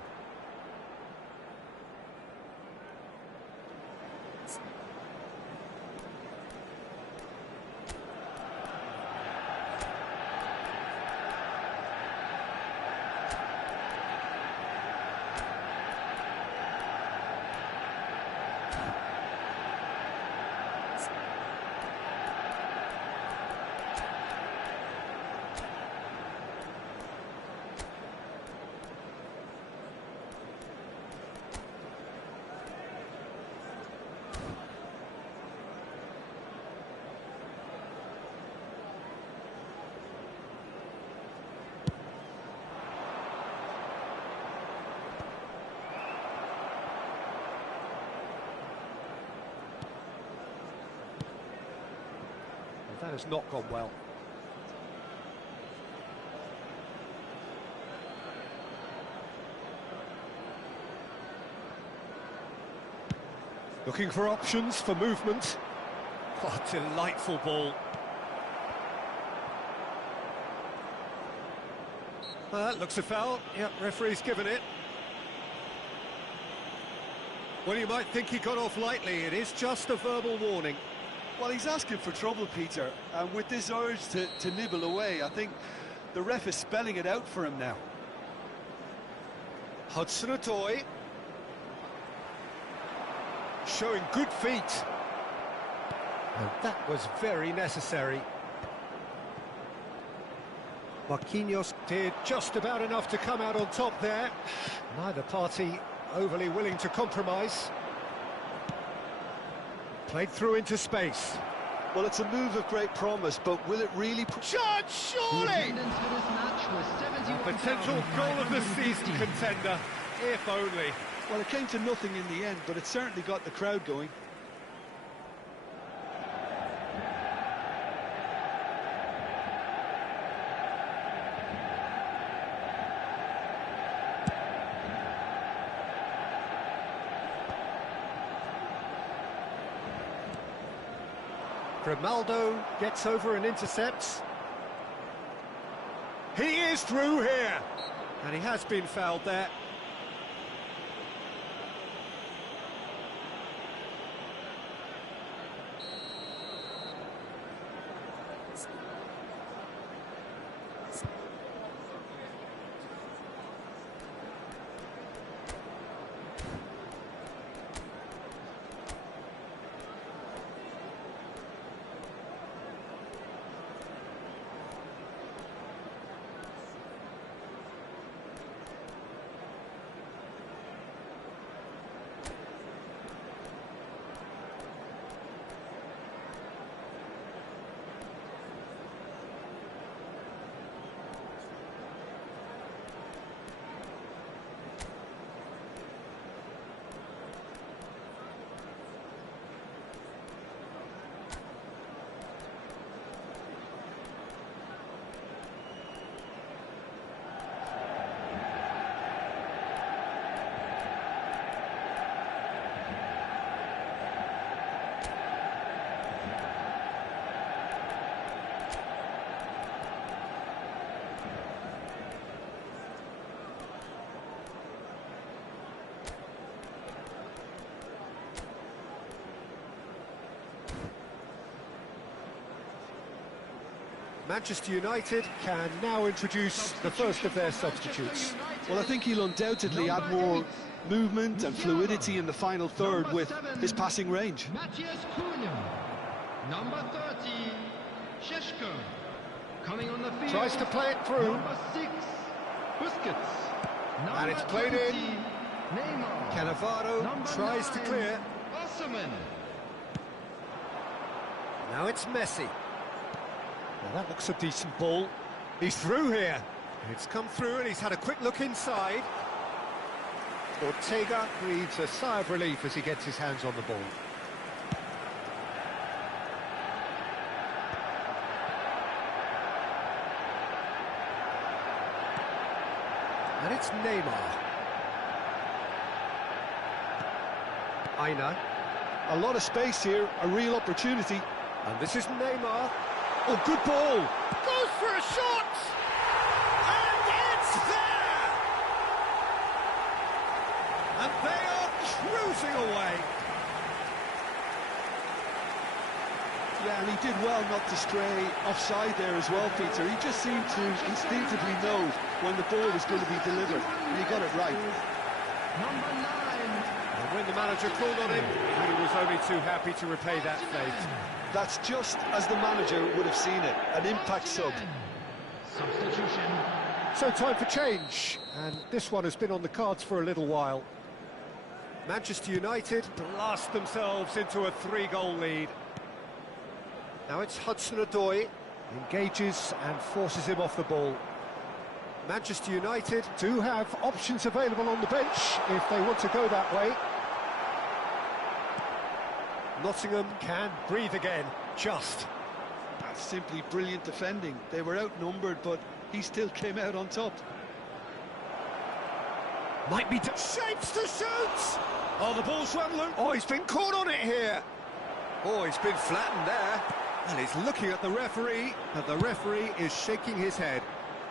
That has not gone well. Looking for options for movement. Oh, delightful ball. That looks a foul. Yep, referee's given it. Well, you might think he got off lightly. It is just a verbal warning. Well, he's asking for trouble, Peter, and with this urge to nibble away, I think the ref is spelling it out for him now. Hudson-Odoi. Showing good feet. And that was very necessary. Marquinhos did just about enough to come out on top there. Neither party overly willing to compromise. Played through into space. Well, it's a move of great promise, but will it really... Shot, surely! A potential goal of the season contender, if only. Well, it came to nothing in the end, but it certainly got the crowd going. Grimaldo gets over and intercepts. He is through here. And he has been fouled there. Manchester United can now introduce the first of their substitutes. Well, I think he'll undoubtedly add more movement and fluidity in the final third with his passing range. Matthias Cunha. Number 30, Sheshko. Coming on the field. Tries to play it through. Number 6, Busquets. And it's played 20, in. Neymar. Cannavaro Number tries to 9, clear. Osman. Now it's Messi. Well, that looks a decent ball. He's through here. It's come through and he's had a quick look inside. Ortega breathes a sigh of relief as he gets his hands on the ball. And it's Neymar. Aina. A lot of space here, a real opportunity. And this is Neymar. Oh, good ball. Goes for a shot. And it's there. And they are cruising away. Yeah, and he did well not to stray offside there as well, Peter. He just seemed to instinctively know when the ball was going to be delivered, and he got it right. Number 9. And when the manager called on him, he was only too happy to repay that fate. That's just as the manager would have seen it, an impact sub. Substitution. So time for change, and this one has been on the cards for a little while. Manchester United blast themselves into a 3-goal lead. Now it's Hudson-Odoi, engages and forces him off the ball. Manchester United do have options available on the bench if they want to go that way. Nottingham can breathe again, just. That's simply brilliant defending. They were outnumbered, but he still came out on top. Might be... Shapes to shoot! Oh, the ball's run loose. Oh, he's been caught on it here. Oh, he's been flattened there. And he's looking at the referee, but the referee is shaking his head.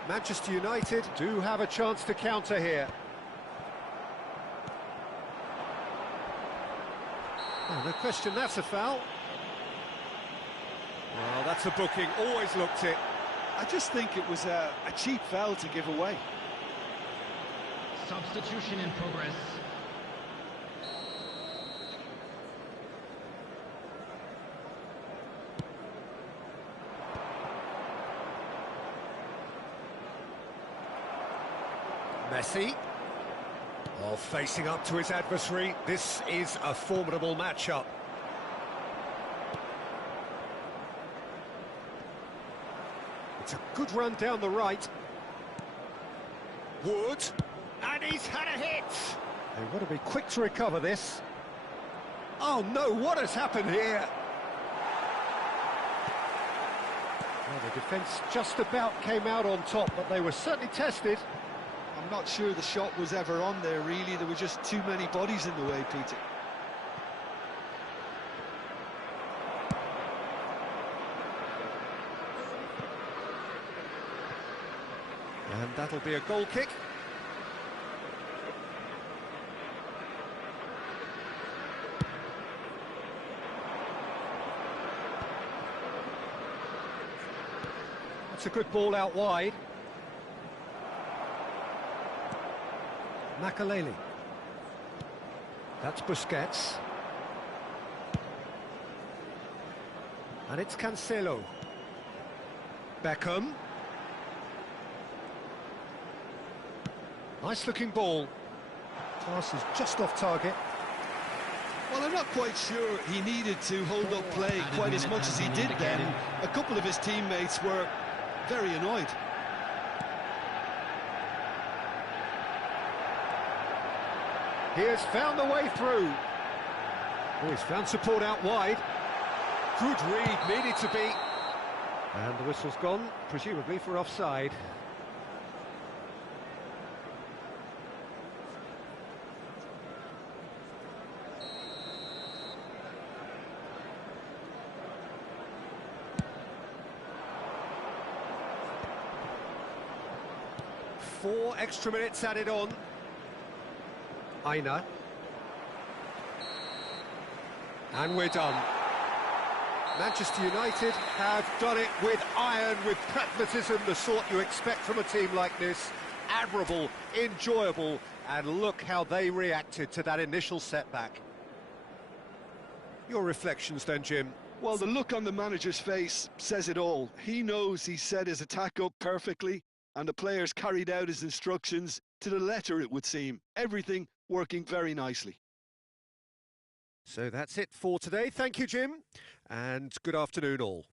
Manchester United do have a chance to counter here. Oh, no question, that's a foul. Well, that's a booking, always looked it. I just think it was a cheap foul to give away. Substitution in progress. Messi. Oh, facing up to his adversary. This is a formidable matchup. It's a good run down the right. Wood. And he's had a hit. They've got to be quick to recover this. Oh no, what has happened here? Well, the defence just about came out on top, but they were certainly tested. I'm not sure the shot was ever on there, really. There were just too many bodies in the way, Peter. And that'll be a goal kick. That's a good ball out wide. Makaleli. That's Busquets. And it's Cancelo. Beckham. Nice looking ball. Pass is just off target. Well, I'm not quite sure he needed to hold up play quite as much as he did then. A couple of his teammates were very annoyed. He has found the way through. Oh, he's found support out wide. Good read, needed to be. And the whistle's gone, presumably for offside. Four extra minutes added on. Aina. And we're done. Manchester United have done it with iron, with pragmatism, the sort you expect from a team like this. Admirable, enjoyable, and look how they reacted to that initial setback. Your reflections then, Jim? Well, the look on the manager's face says it all. He knows he set his attack up perfectly, and the players carried out his instructions to the letter, it would seem. Everything working very nicely. So that's it for today. Thank you, Jim, and good afternoon all.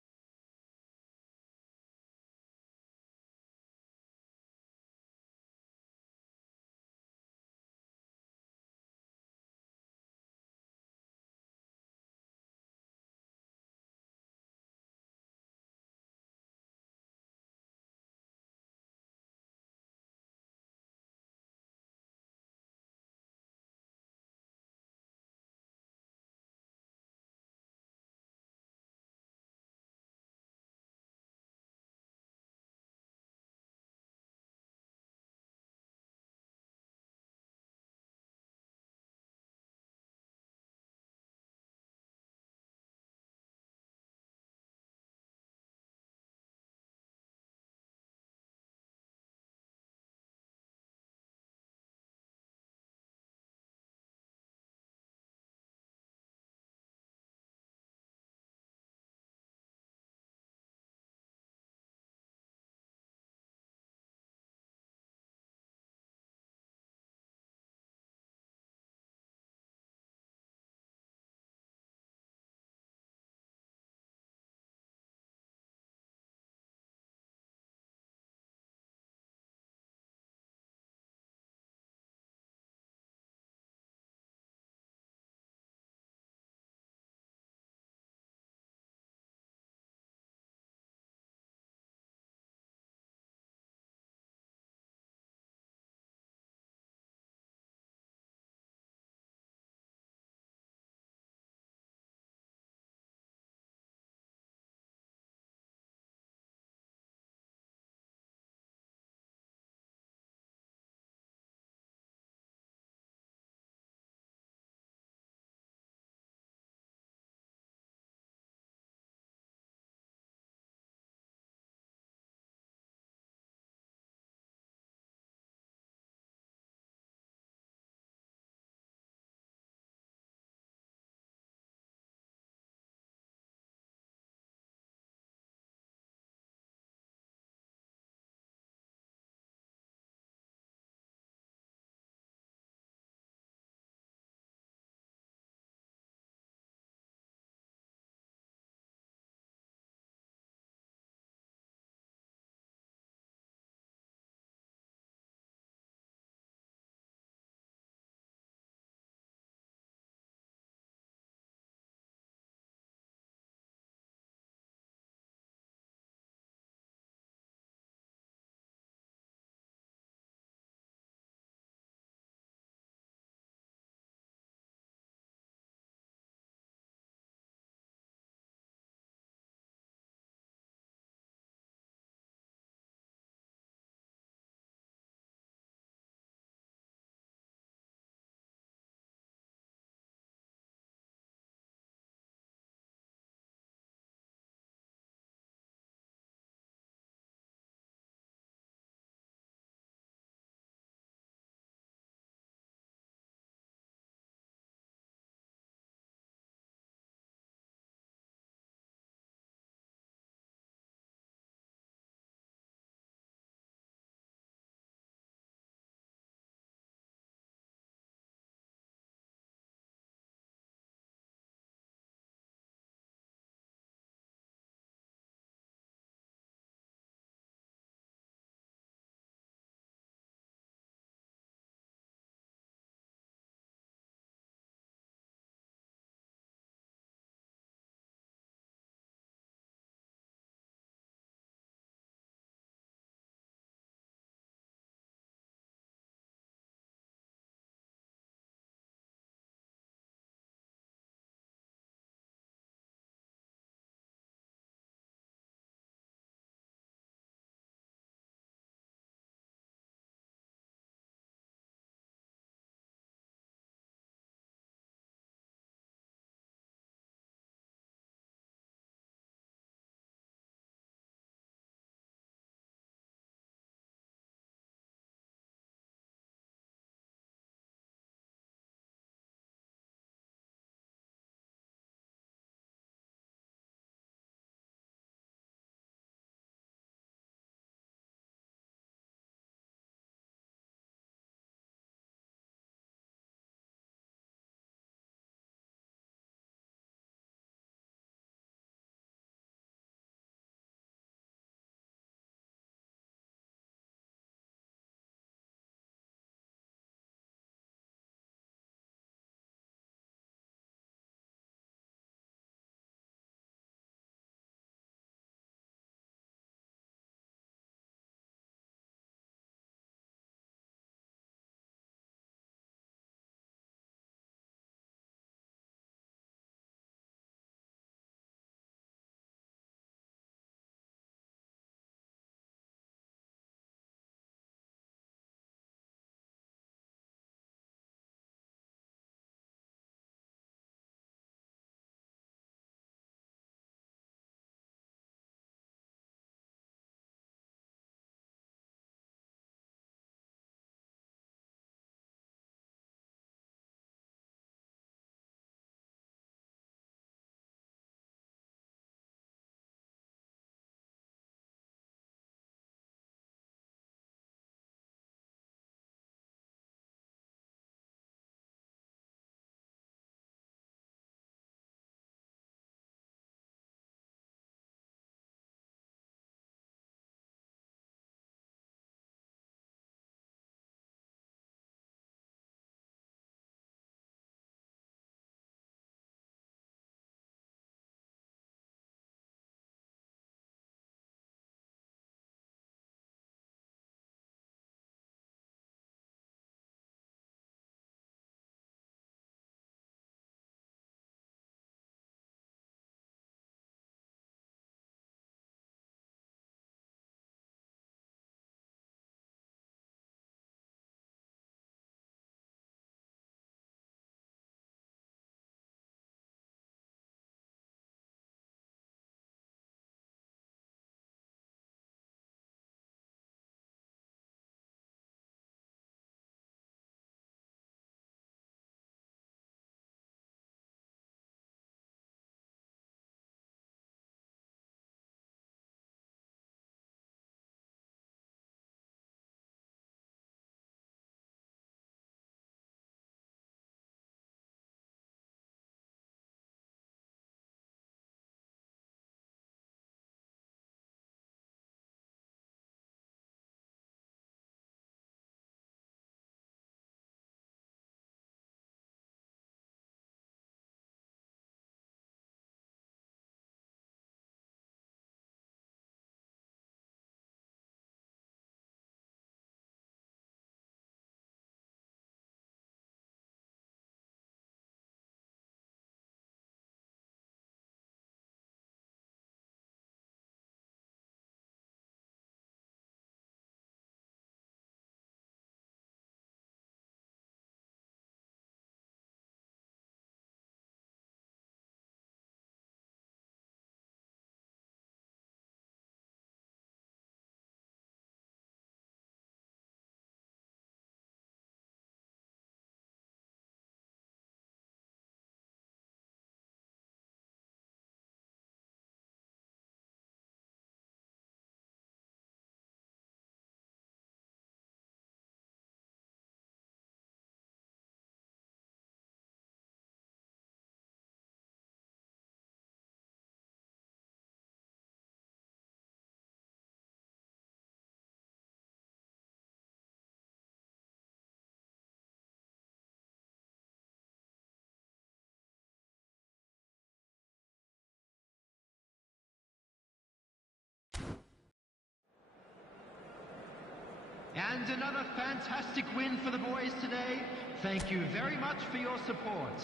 And another fantastic win for the boys today. Thank you very much for your support.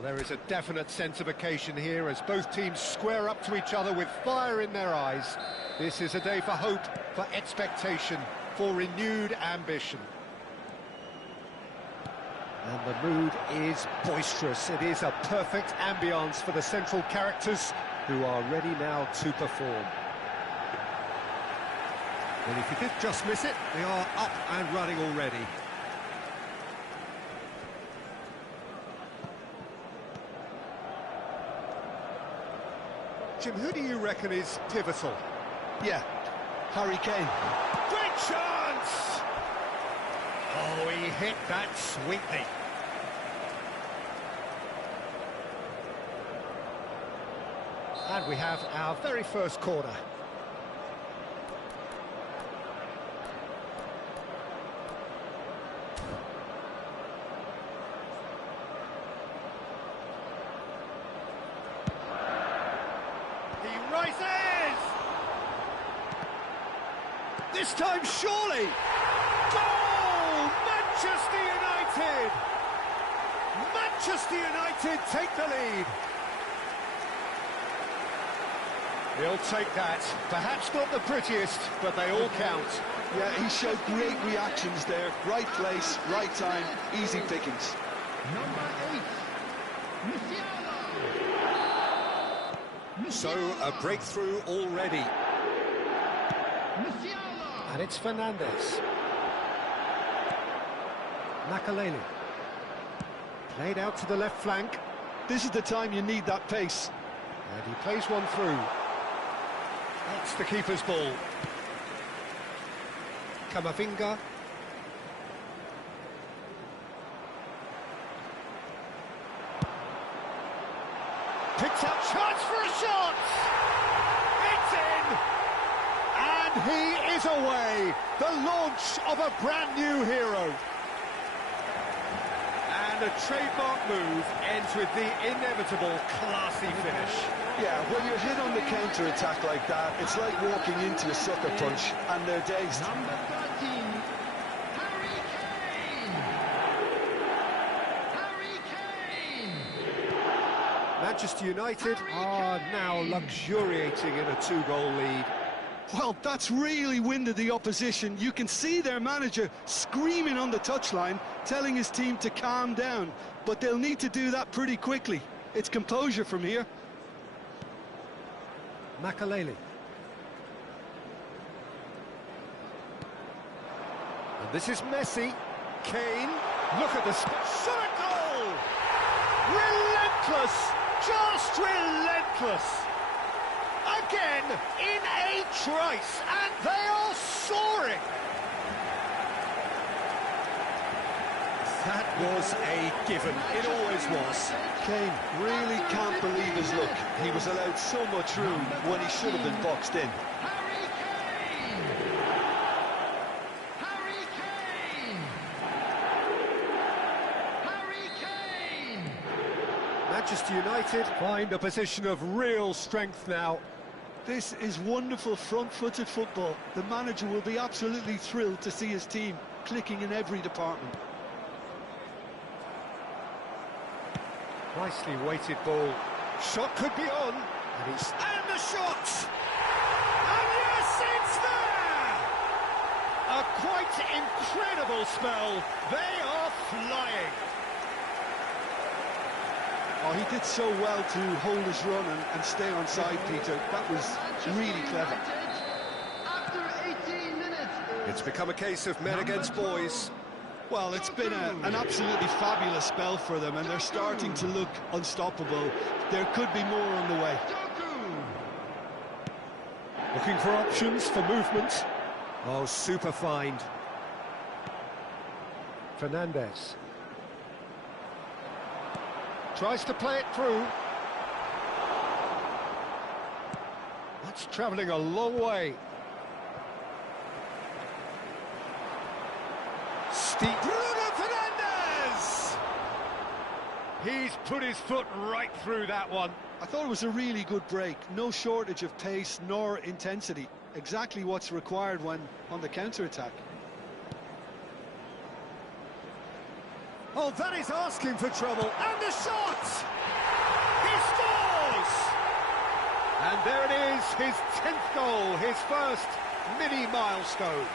Well, there is a definite sense of occasion here as both teams square up to each other with fire in their eyes. This is a day for hope, for expectation, for renewed ambition. And the mood is boisterous. It is a perfect ambience for the central characters who are ready now to perform. Well, if you did just miss it, they are up and running already. Jim, who do you reckon is pivotal? Yeah, Harry Kane. Great chance! Oh, he hit that sweetly. And we have our very first corner. He rises! This time, surely! Goal! Manchester United! Manchester United take the lead. He'll take that. Perhaps not the prettiest, but they all count. Yeah, he showed great reactions there. Right place, right time, easy pickings. Number 8, Musiala. So, a breakthrough already. Musiala. And it's Fernandes. Makaleli. Played out to the left flank. This is the time you need that pace. And he plays one through. That's the keeper's ball. Kamavinga. Picks up chance for a shot! It's in! And he is away! The launch of a brand new hero. And a trademark move ends with the inevitable classy finish. Yeah, when you're hit on the counter-attack like that, it's like walking into a sucker punch, and they're dazed. Number 13, Harry Kane. Harry Kane. Manchester United are now luxuriating in a 2-goal lead. Well, that's really winded the opposition. You can see their manager screaming on the touchline, telling his team to calm down. But they'll need to do that pretty quickly. It's composure from here. Makaleli. And this is Messi. Kane. Look at the shot at goal! Relentless! Just relentless! Again, in a trice, and they are soaring! That was a given. It always was. Kane really can't believe his luck. He was allowed so much room when he should have been boxed in. Harry Kane. Harry Kane. Harry Kane. Manchester United find a position of real strength now. This is wonderful front-footed football. The manager will be absolutely thrilled to see his team clicking in every department. Nicely weighted ball. Shot could be on. And the shot! And yes, it's there! A quite incredible spell. They are flying. Oh, he did so well to hold his run and stay on side, Peter. That was really clever. After 18 minutes. It's become a case of men against boys. Well, it's been an absolutely fabulous spell for them, and they're starting to look unstoppable. There could be more on the way. Looking for options for movement. Oh, super find. Fernandes. Tries to play it through. That's travelling a long way. Steep. Bruno Fernandes! He's put his foot right through that one. I thought it was a really good break. No shortage of pace nor intensity. Exactly what's required when on the counter-attack. Oh, that is asking for trouble. And the shot! He scores! And there it is, his 10th goal, his first mini milestone.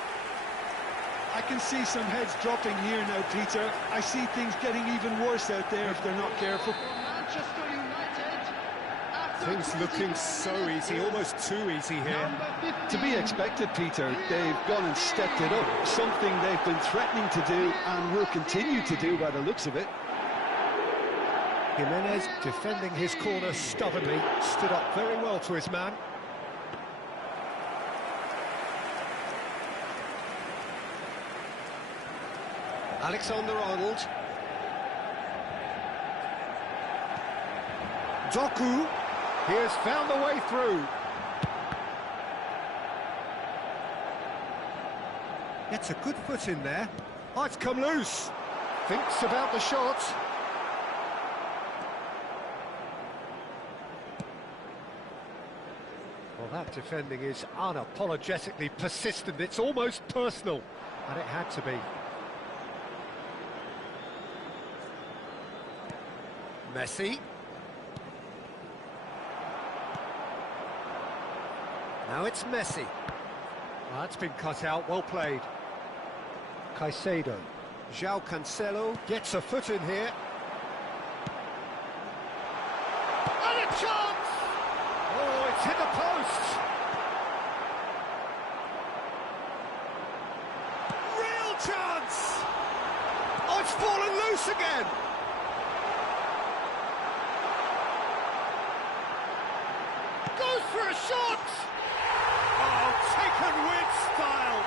I can see some heads dropping here now, Peter. I see things getting even worse out there if they're not careful. Manchester United. After Things looking so easy, almost too easy here. number 15. To be expected, Peter. They've gone and stepped it up, something they've been threatening to do and will continue to do by the looks of it. Jimenez defending his corner stubbornly, stood up very well to his man. Alexander-Arnold. Doku. He has found the way through. Gets a good foot in there. Oh, it's come loose. Thinks about the shot. Well, that defending is unapologetically persistent. It's almost personal, and it had to be. Messi. Now it's Messi. Well, that's been cut out, well played. Caicedo. João Cancelo gets a foot in here. And a chance! Oh, it's hit the post! Real chance! Oh, it's fallen loose again! Goes for a shot! Oh, taken with style!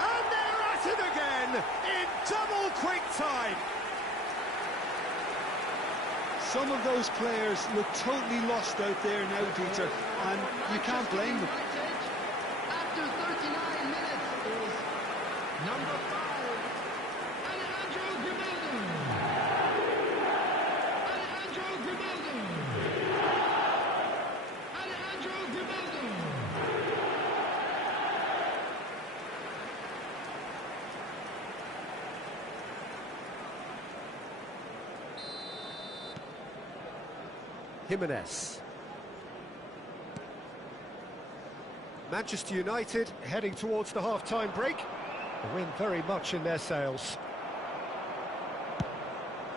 And they're at it again, in double quick time! Some of those players look totally lost out there now, Peter, and you can't blame them. After 39 minutes is number 5, Alejandro Grimaldo. Alejandro Grimaldo. Alejandro Grimaldo. Jimenez. Manchester United heading towards the half-time break. The wind very much in their sails.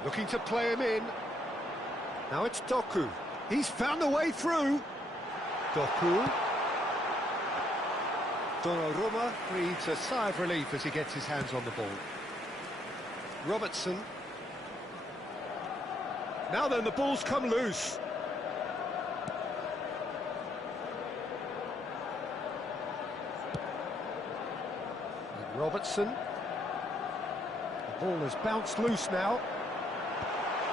Looking to play him in. Now it's Doku. He's found a way through. Doku. Donnarumma breathes a sigh of relief as he gets his hands on the ball. Robertson. Now then, the ball's come loose. Robertson. The ball has bounced loose now.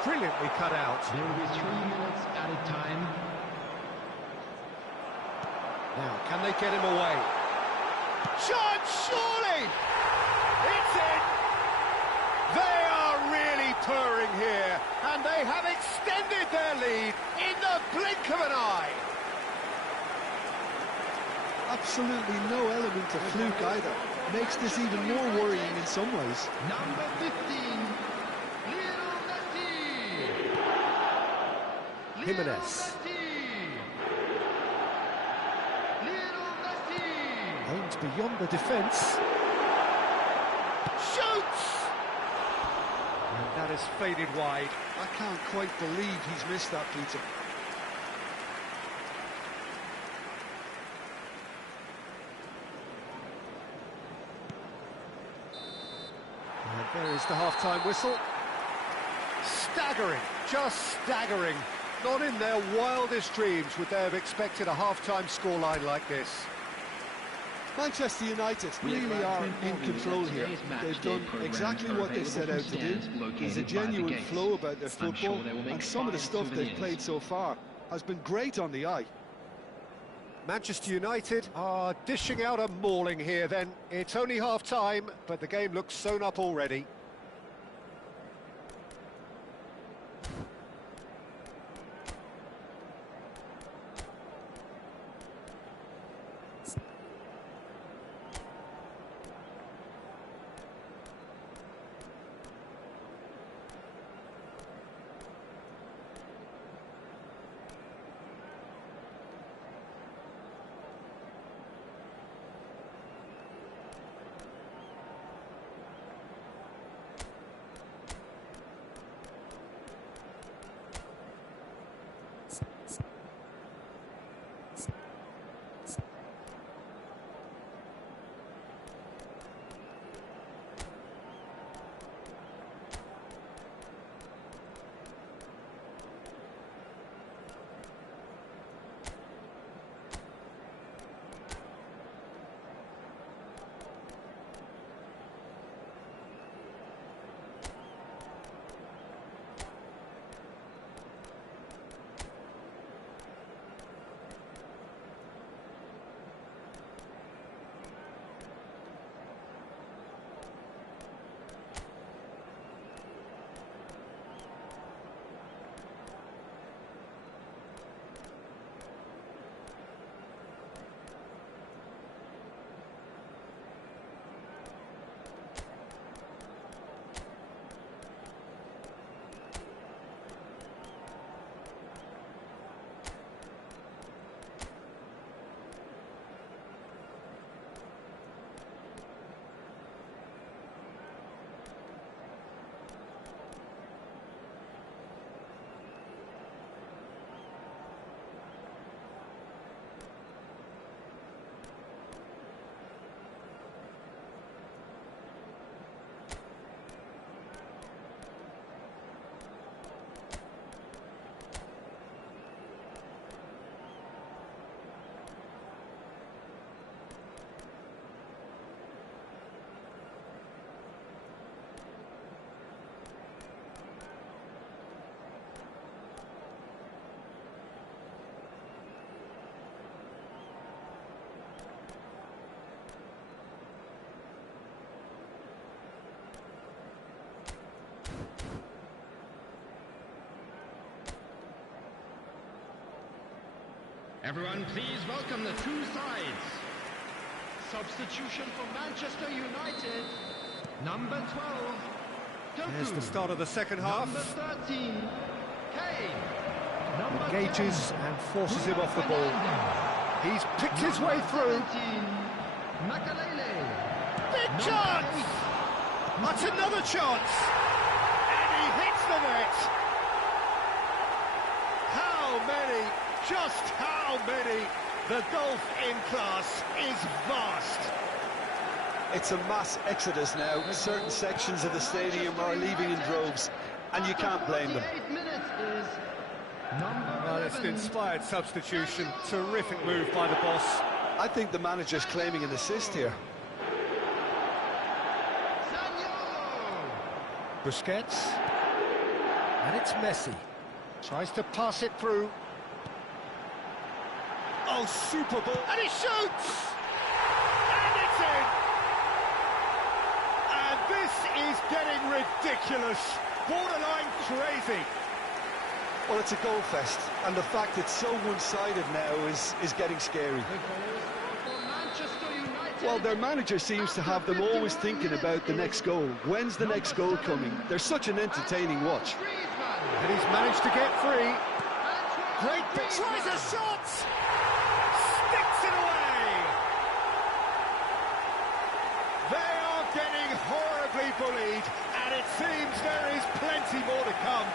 Brilliantly cut out. There will be 3 minutes added time. Now, can they get him away? Shot, surely! It's in! They are really purring here, and they have extended their lead in the blink of an eye. Absolutely no element of fluke either. Makes this even more worrying in some ways. Number 15, Lionel Messi. Jimenez. Lionel Messi. Aims beyond the defence. Shoots! And that has faded wide. I can't quite believe he's missed that, Peter. And there is the half-time whistle. Staggering, just staggering. Not in their wildest dreams would they have expected a half-time scoreline like this. Manchester United really are in control here. They've done exactly what they set out to do. There's a genuine flow about their football, and some of the stuff they've played so far has been great on the eye. Manchester United are dishing out a mauling here then. It's only half-time, but the game looks sewn up already. Everyone, please welcome the two sides. Substitution for Manchester United. Number 12, Doku. Here's the start of the second half. Number 13, Kane. Number Engages 10, and forces him off the ball. Fernandes. He's picked his way through. 17, Makalele. Big Number chance! 8, That's another chance! And he hits the net! How many, just how many? The gulf in class is vast. It's a mass exodus now. Certain sections of the stadium are leaving in droves, and you can't blame them. 48 minutes is number Well, it's an 11. inspired substitution. Terrific move by the boss. I think the manager's claiming an assist here. Zaniolo. Busquets. And it's Messi. Tries to pass it through. Oh, super ball. And he shoots! And it's in! And this is getting ridiculous. Borderline crazy. Well, it's a goal fest, and the fact it's so one-sided now is getting scary. The goals for Manchester United. Well, their manager seems to have them always thinking about the next goal. When's the next goal coming? They're such an entertaining watch. Griezmann. And he's managed to get free. Antoine Great, Griezmann. tries a shot! Sticks it away! They are getting horribly bullied, and it seems there is plenty more to come.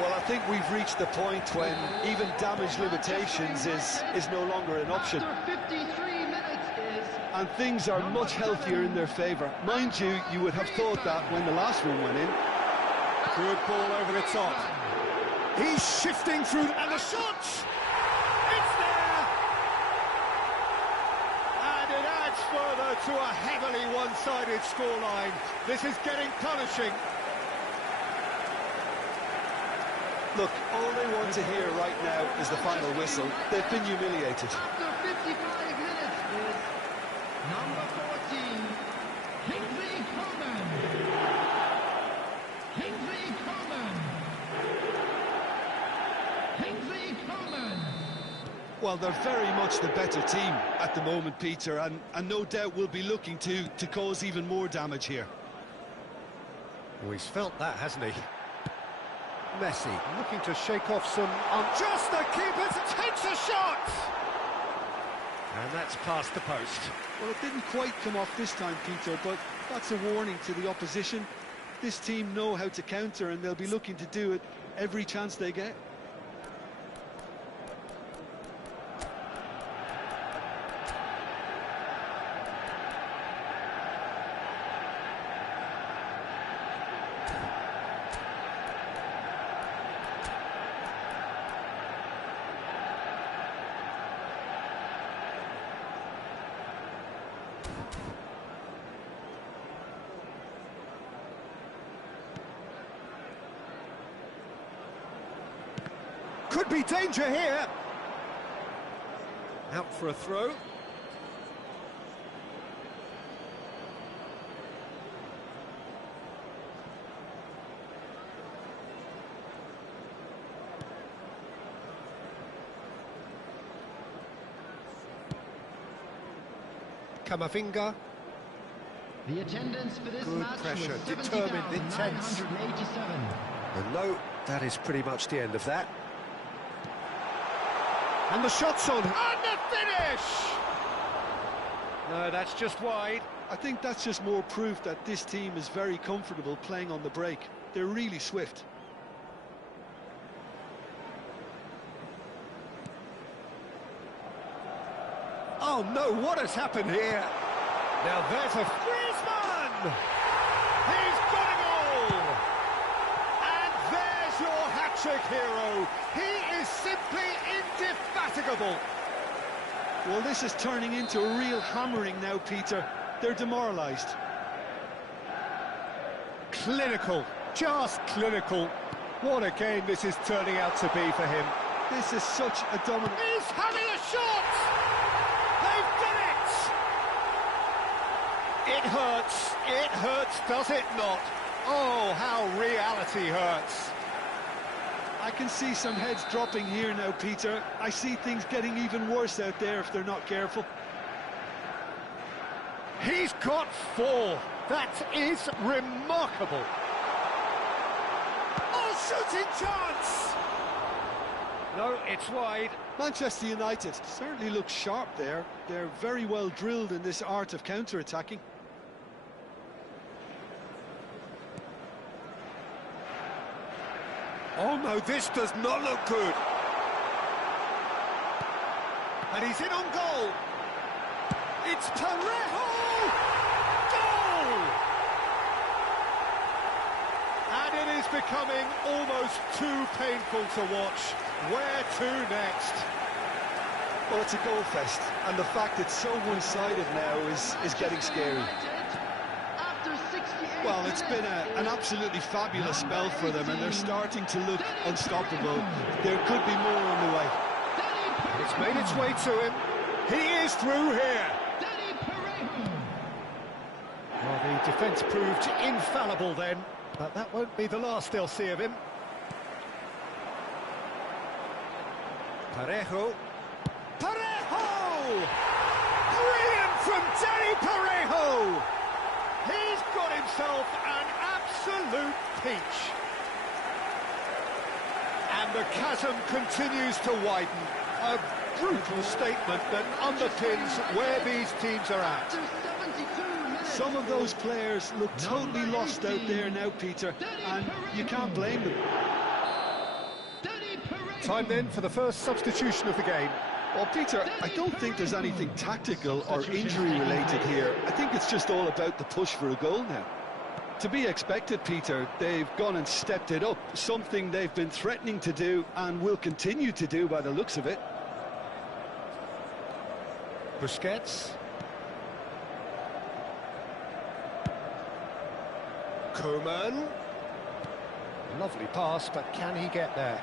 Well, I think we've reached the point when even damage limitations is no longer an option. After 53 minutes is And things are much healthier in their favour. Mind you, you would have thought that when the last one went in. Good ball over the top. He's shifting through, and the shot! It's there! And it adds further to a heavily one-sided scoreline. This is getting punishing. Look, all they want to hear right now is the final whistle. They've been humiliated. after 55 minutes is number 14, Kingsley Coman. Kingsley Coman. Kingsley Coman. Well, they're very much the better team at the moment, Peter, and no doubt will be looking to cause even more damage here. Well, he's felt that, hasn't he? Messi looking to shake off some unjust. The keeper takes a shot! And that's past the post. Well, it didn't quite come off this time, Peter, but that's a warning to the opposition. This team know how to counter, and they'll be looking to do it every chance they get. Could be danger here. Out for a throw. Camavinga. The attendance for this Good match pressure, was determined, intense. 70,987. And no, that is pretty much the end of that. And the shot's on. And the finish! No, that's just wide. I think that's just more proof that this team is very comfortable playing on the break. They're really swift. Oh no, what has happened here? Now there's a Griezmann! He's got a goal! And there's your hat-trick hero. He is simply indefatigable. Well, this is turning into a real hammering now, Peter. They're demoralised. Clinical, just clinical. What a game this is turning out to be for him. This is such a dominant... He's having a shot! They've done it! It hurts, does it not? Oh, how reality hurts. I can see some heads dropping here now, Peter. I see things getting even worse out there if they're not careful. He's got 4. That is remarkable. Oh, shooting chance! No, it's wide. Manchester United certainly look sharp there. They're very well drilled in this art of counter-attacking. Oh no, this does not look good. And he's in on goal. It's Parejo! Goal! And it is becoming almost too painful to watch. Where to next? Well, it's a goal fest, and the fact it's so one-sided now is getting scary. Well, it's been an absolutely fabulous spell for them, and they're starting to look unstoppable. There could be more on the way. It's made its way to him. He is through here. Well, the defence proved infallible then, but that won't be the last they'll see of him. Parejo. Parejo! Brilliant from Danny Parejo! He's got himself an absolute peach. And the chasm continues to widen. A brutal statement that underpins where these teams are at. Some of those players look totally lost out there now, Peter, and you can't blame them. Time then for the first substitution of the game. Well, Peter, I don't think there's anything tactical or injury-related here. I think it's just all about the push for a goal now. To be expected, Peter, they've gone and stepped it up, something they've been threatening to do and will continue to do by the looks of it. Busquets. Koeman. Lovely pass, but can he get there?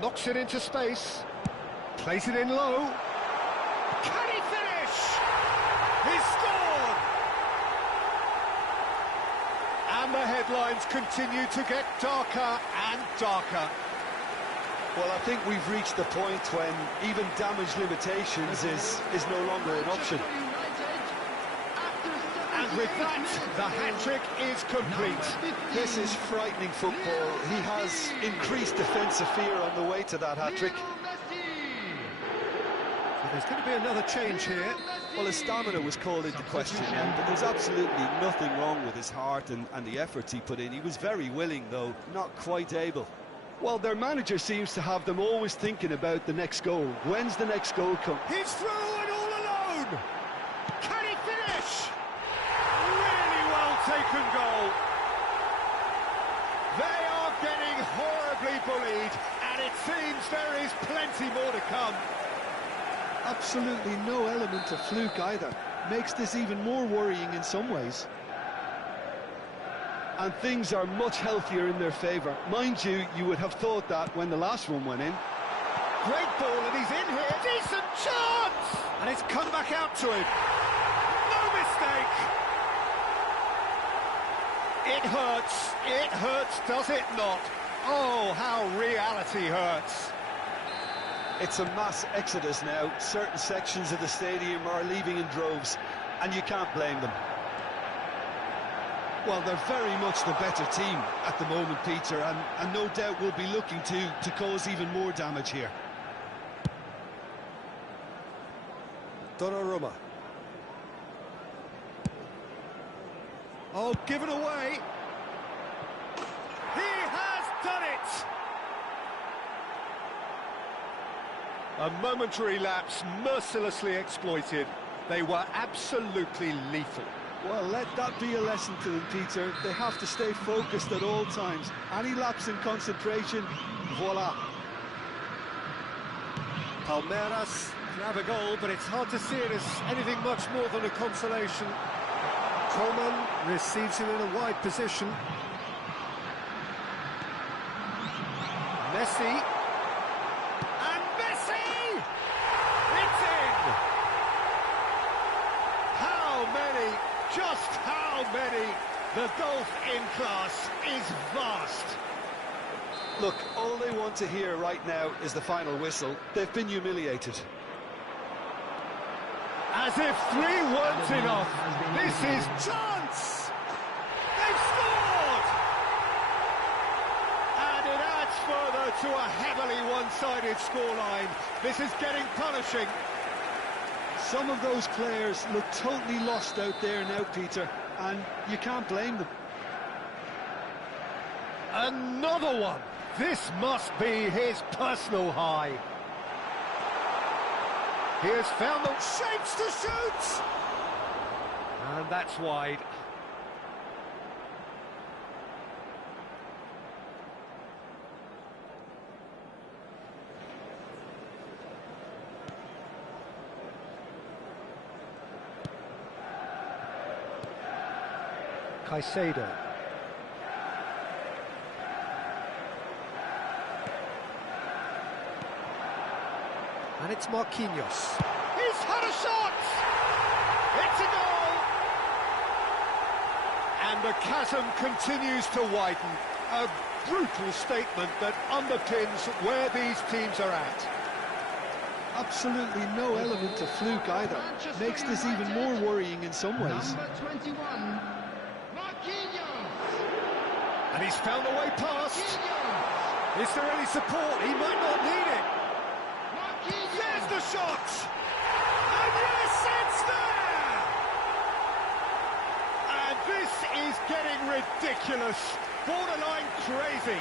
Knocks it into space. Plays it in low. Can he finish? He's scored! And the headlines continue to get darker and darker. Well, I think we've reached the point when even damage limitations is no longer an option. And with that, the hat-trick is complete. This is frightening football. He has increased defensive fear on the way to that hat-trick. So there's going to be another change here. Well, his stamina was called into question, but there's absolutely nothing wrong with his heart and the efforts he put in. He was very willing, though not quite able. Well, their manager seems to have them always thinking about the next goal. When's the next goal come? He's through and all alone! Can he finish? Really well taken goal. They are getting horribly bullied, and it seems there is plenty more to come. Absolutely no element of fluke either. Makes this even more worrying in some ways. And things are much healthier in their favour. Mind you, you would have thought that when the last one went in. Great ball, and he's in here. Decent chance! And it's come back out to him. No mistake! It hurts, does it not? Oh, how reality hurts. It's a mass exodus now. Certain sections of the stadium are leaving in droves, and you can't blame them. Well, they're very much the better team at the moment, Peter, and no doubt will be looking to cause even more damage here. Donnarumma. Oh, given away. He has done it! A momentary lapse mercilessly exploited. They were absolutely lethal. Well, let that be a lesson to them, Peter. They have to stay focused at all times. Any lapse in concentration, voila. Palmeiras grab a goal, but it's hard to see it as anything much more than a consolation. Coleman receives him in a wide position. Messi. And Messi! It's in! How many? Just how many? The gulf in class is vast. Look, all they want to hear right now is the final whistle. They've been humiliated. As if 3 weren't enough. This is chance! They've scored! And it adds further to a heavily one-sided scoreline. This is getting punishing. Some of those players look totally lost out there now, Peter, and you can't blame them. Another one! This must be his personal high. He has found the shapes to shoot! And that's wide. Caicedo. And it's Marquinhos. He's had a shot! It's a goal! And the chasm continues to widen. A brutal statement that underpins where these teams are at. Absolutely no element of fluke either. Makes this even more worrying in some ways. Number 21, Marquinhos. And he's found a way past. Marquinhos. Is there any support? He might not need it. There's the shot! And yes, it's there! And this is getting ridiculous, borderline crazy.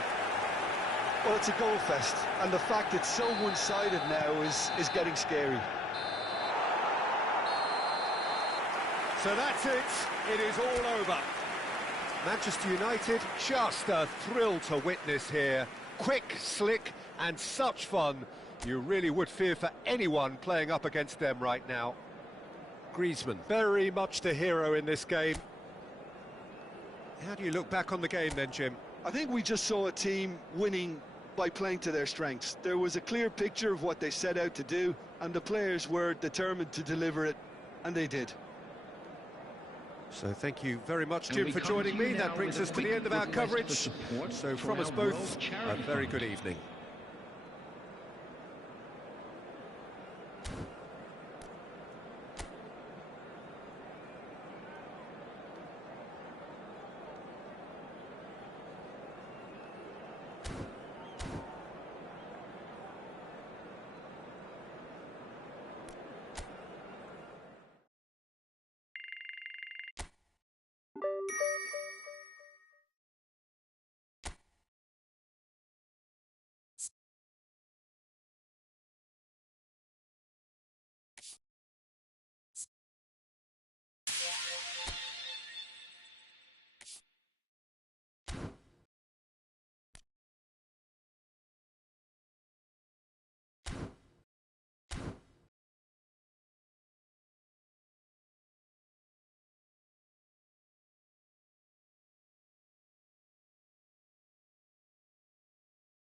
Well, it's a goal fest, and the fact it's so one-sided now is getting scary. So that's it, it is all over. Manchester United, just a thrill to witness here. Quick, slick, and such fun. You really would fear for anyone playing up against them right now. Griezmann, very much the hero in this game. How do you look back on the game then, Jim? I think we just saw a team winning by playing to their strengths. There was a clear picture of what they set out to do, and the players were determined to deliver it, and they did. So thank you very much, Jim, for joining me. That brings us to the end of our coverage. So from us both, a very good evening.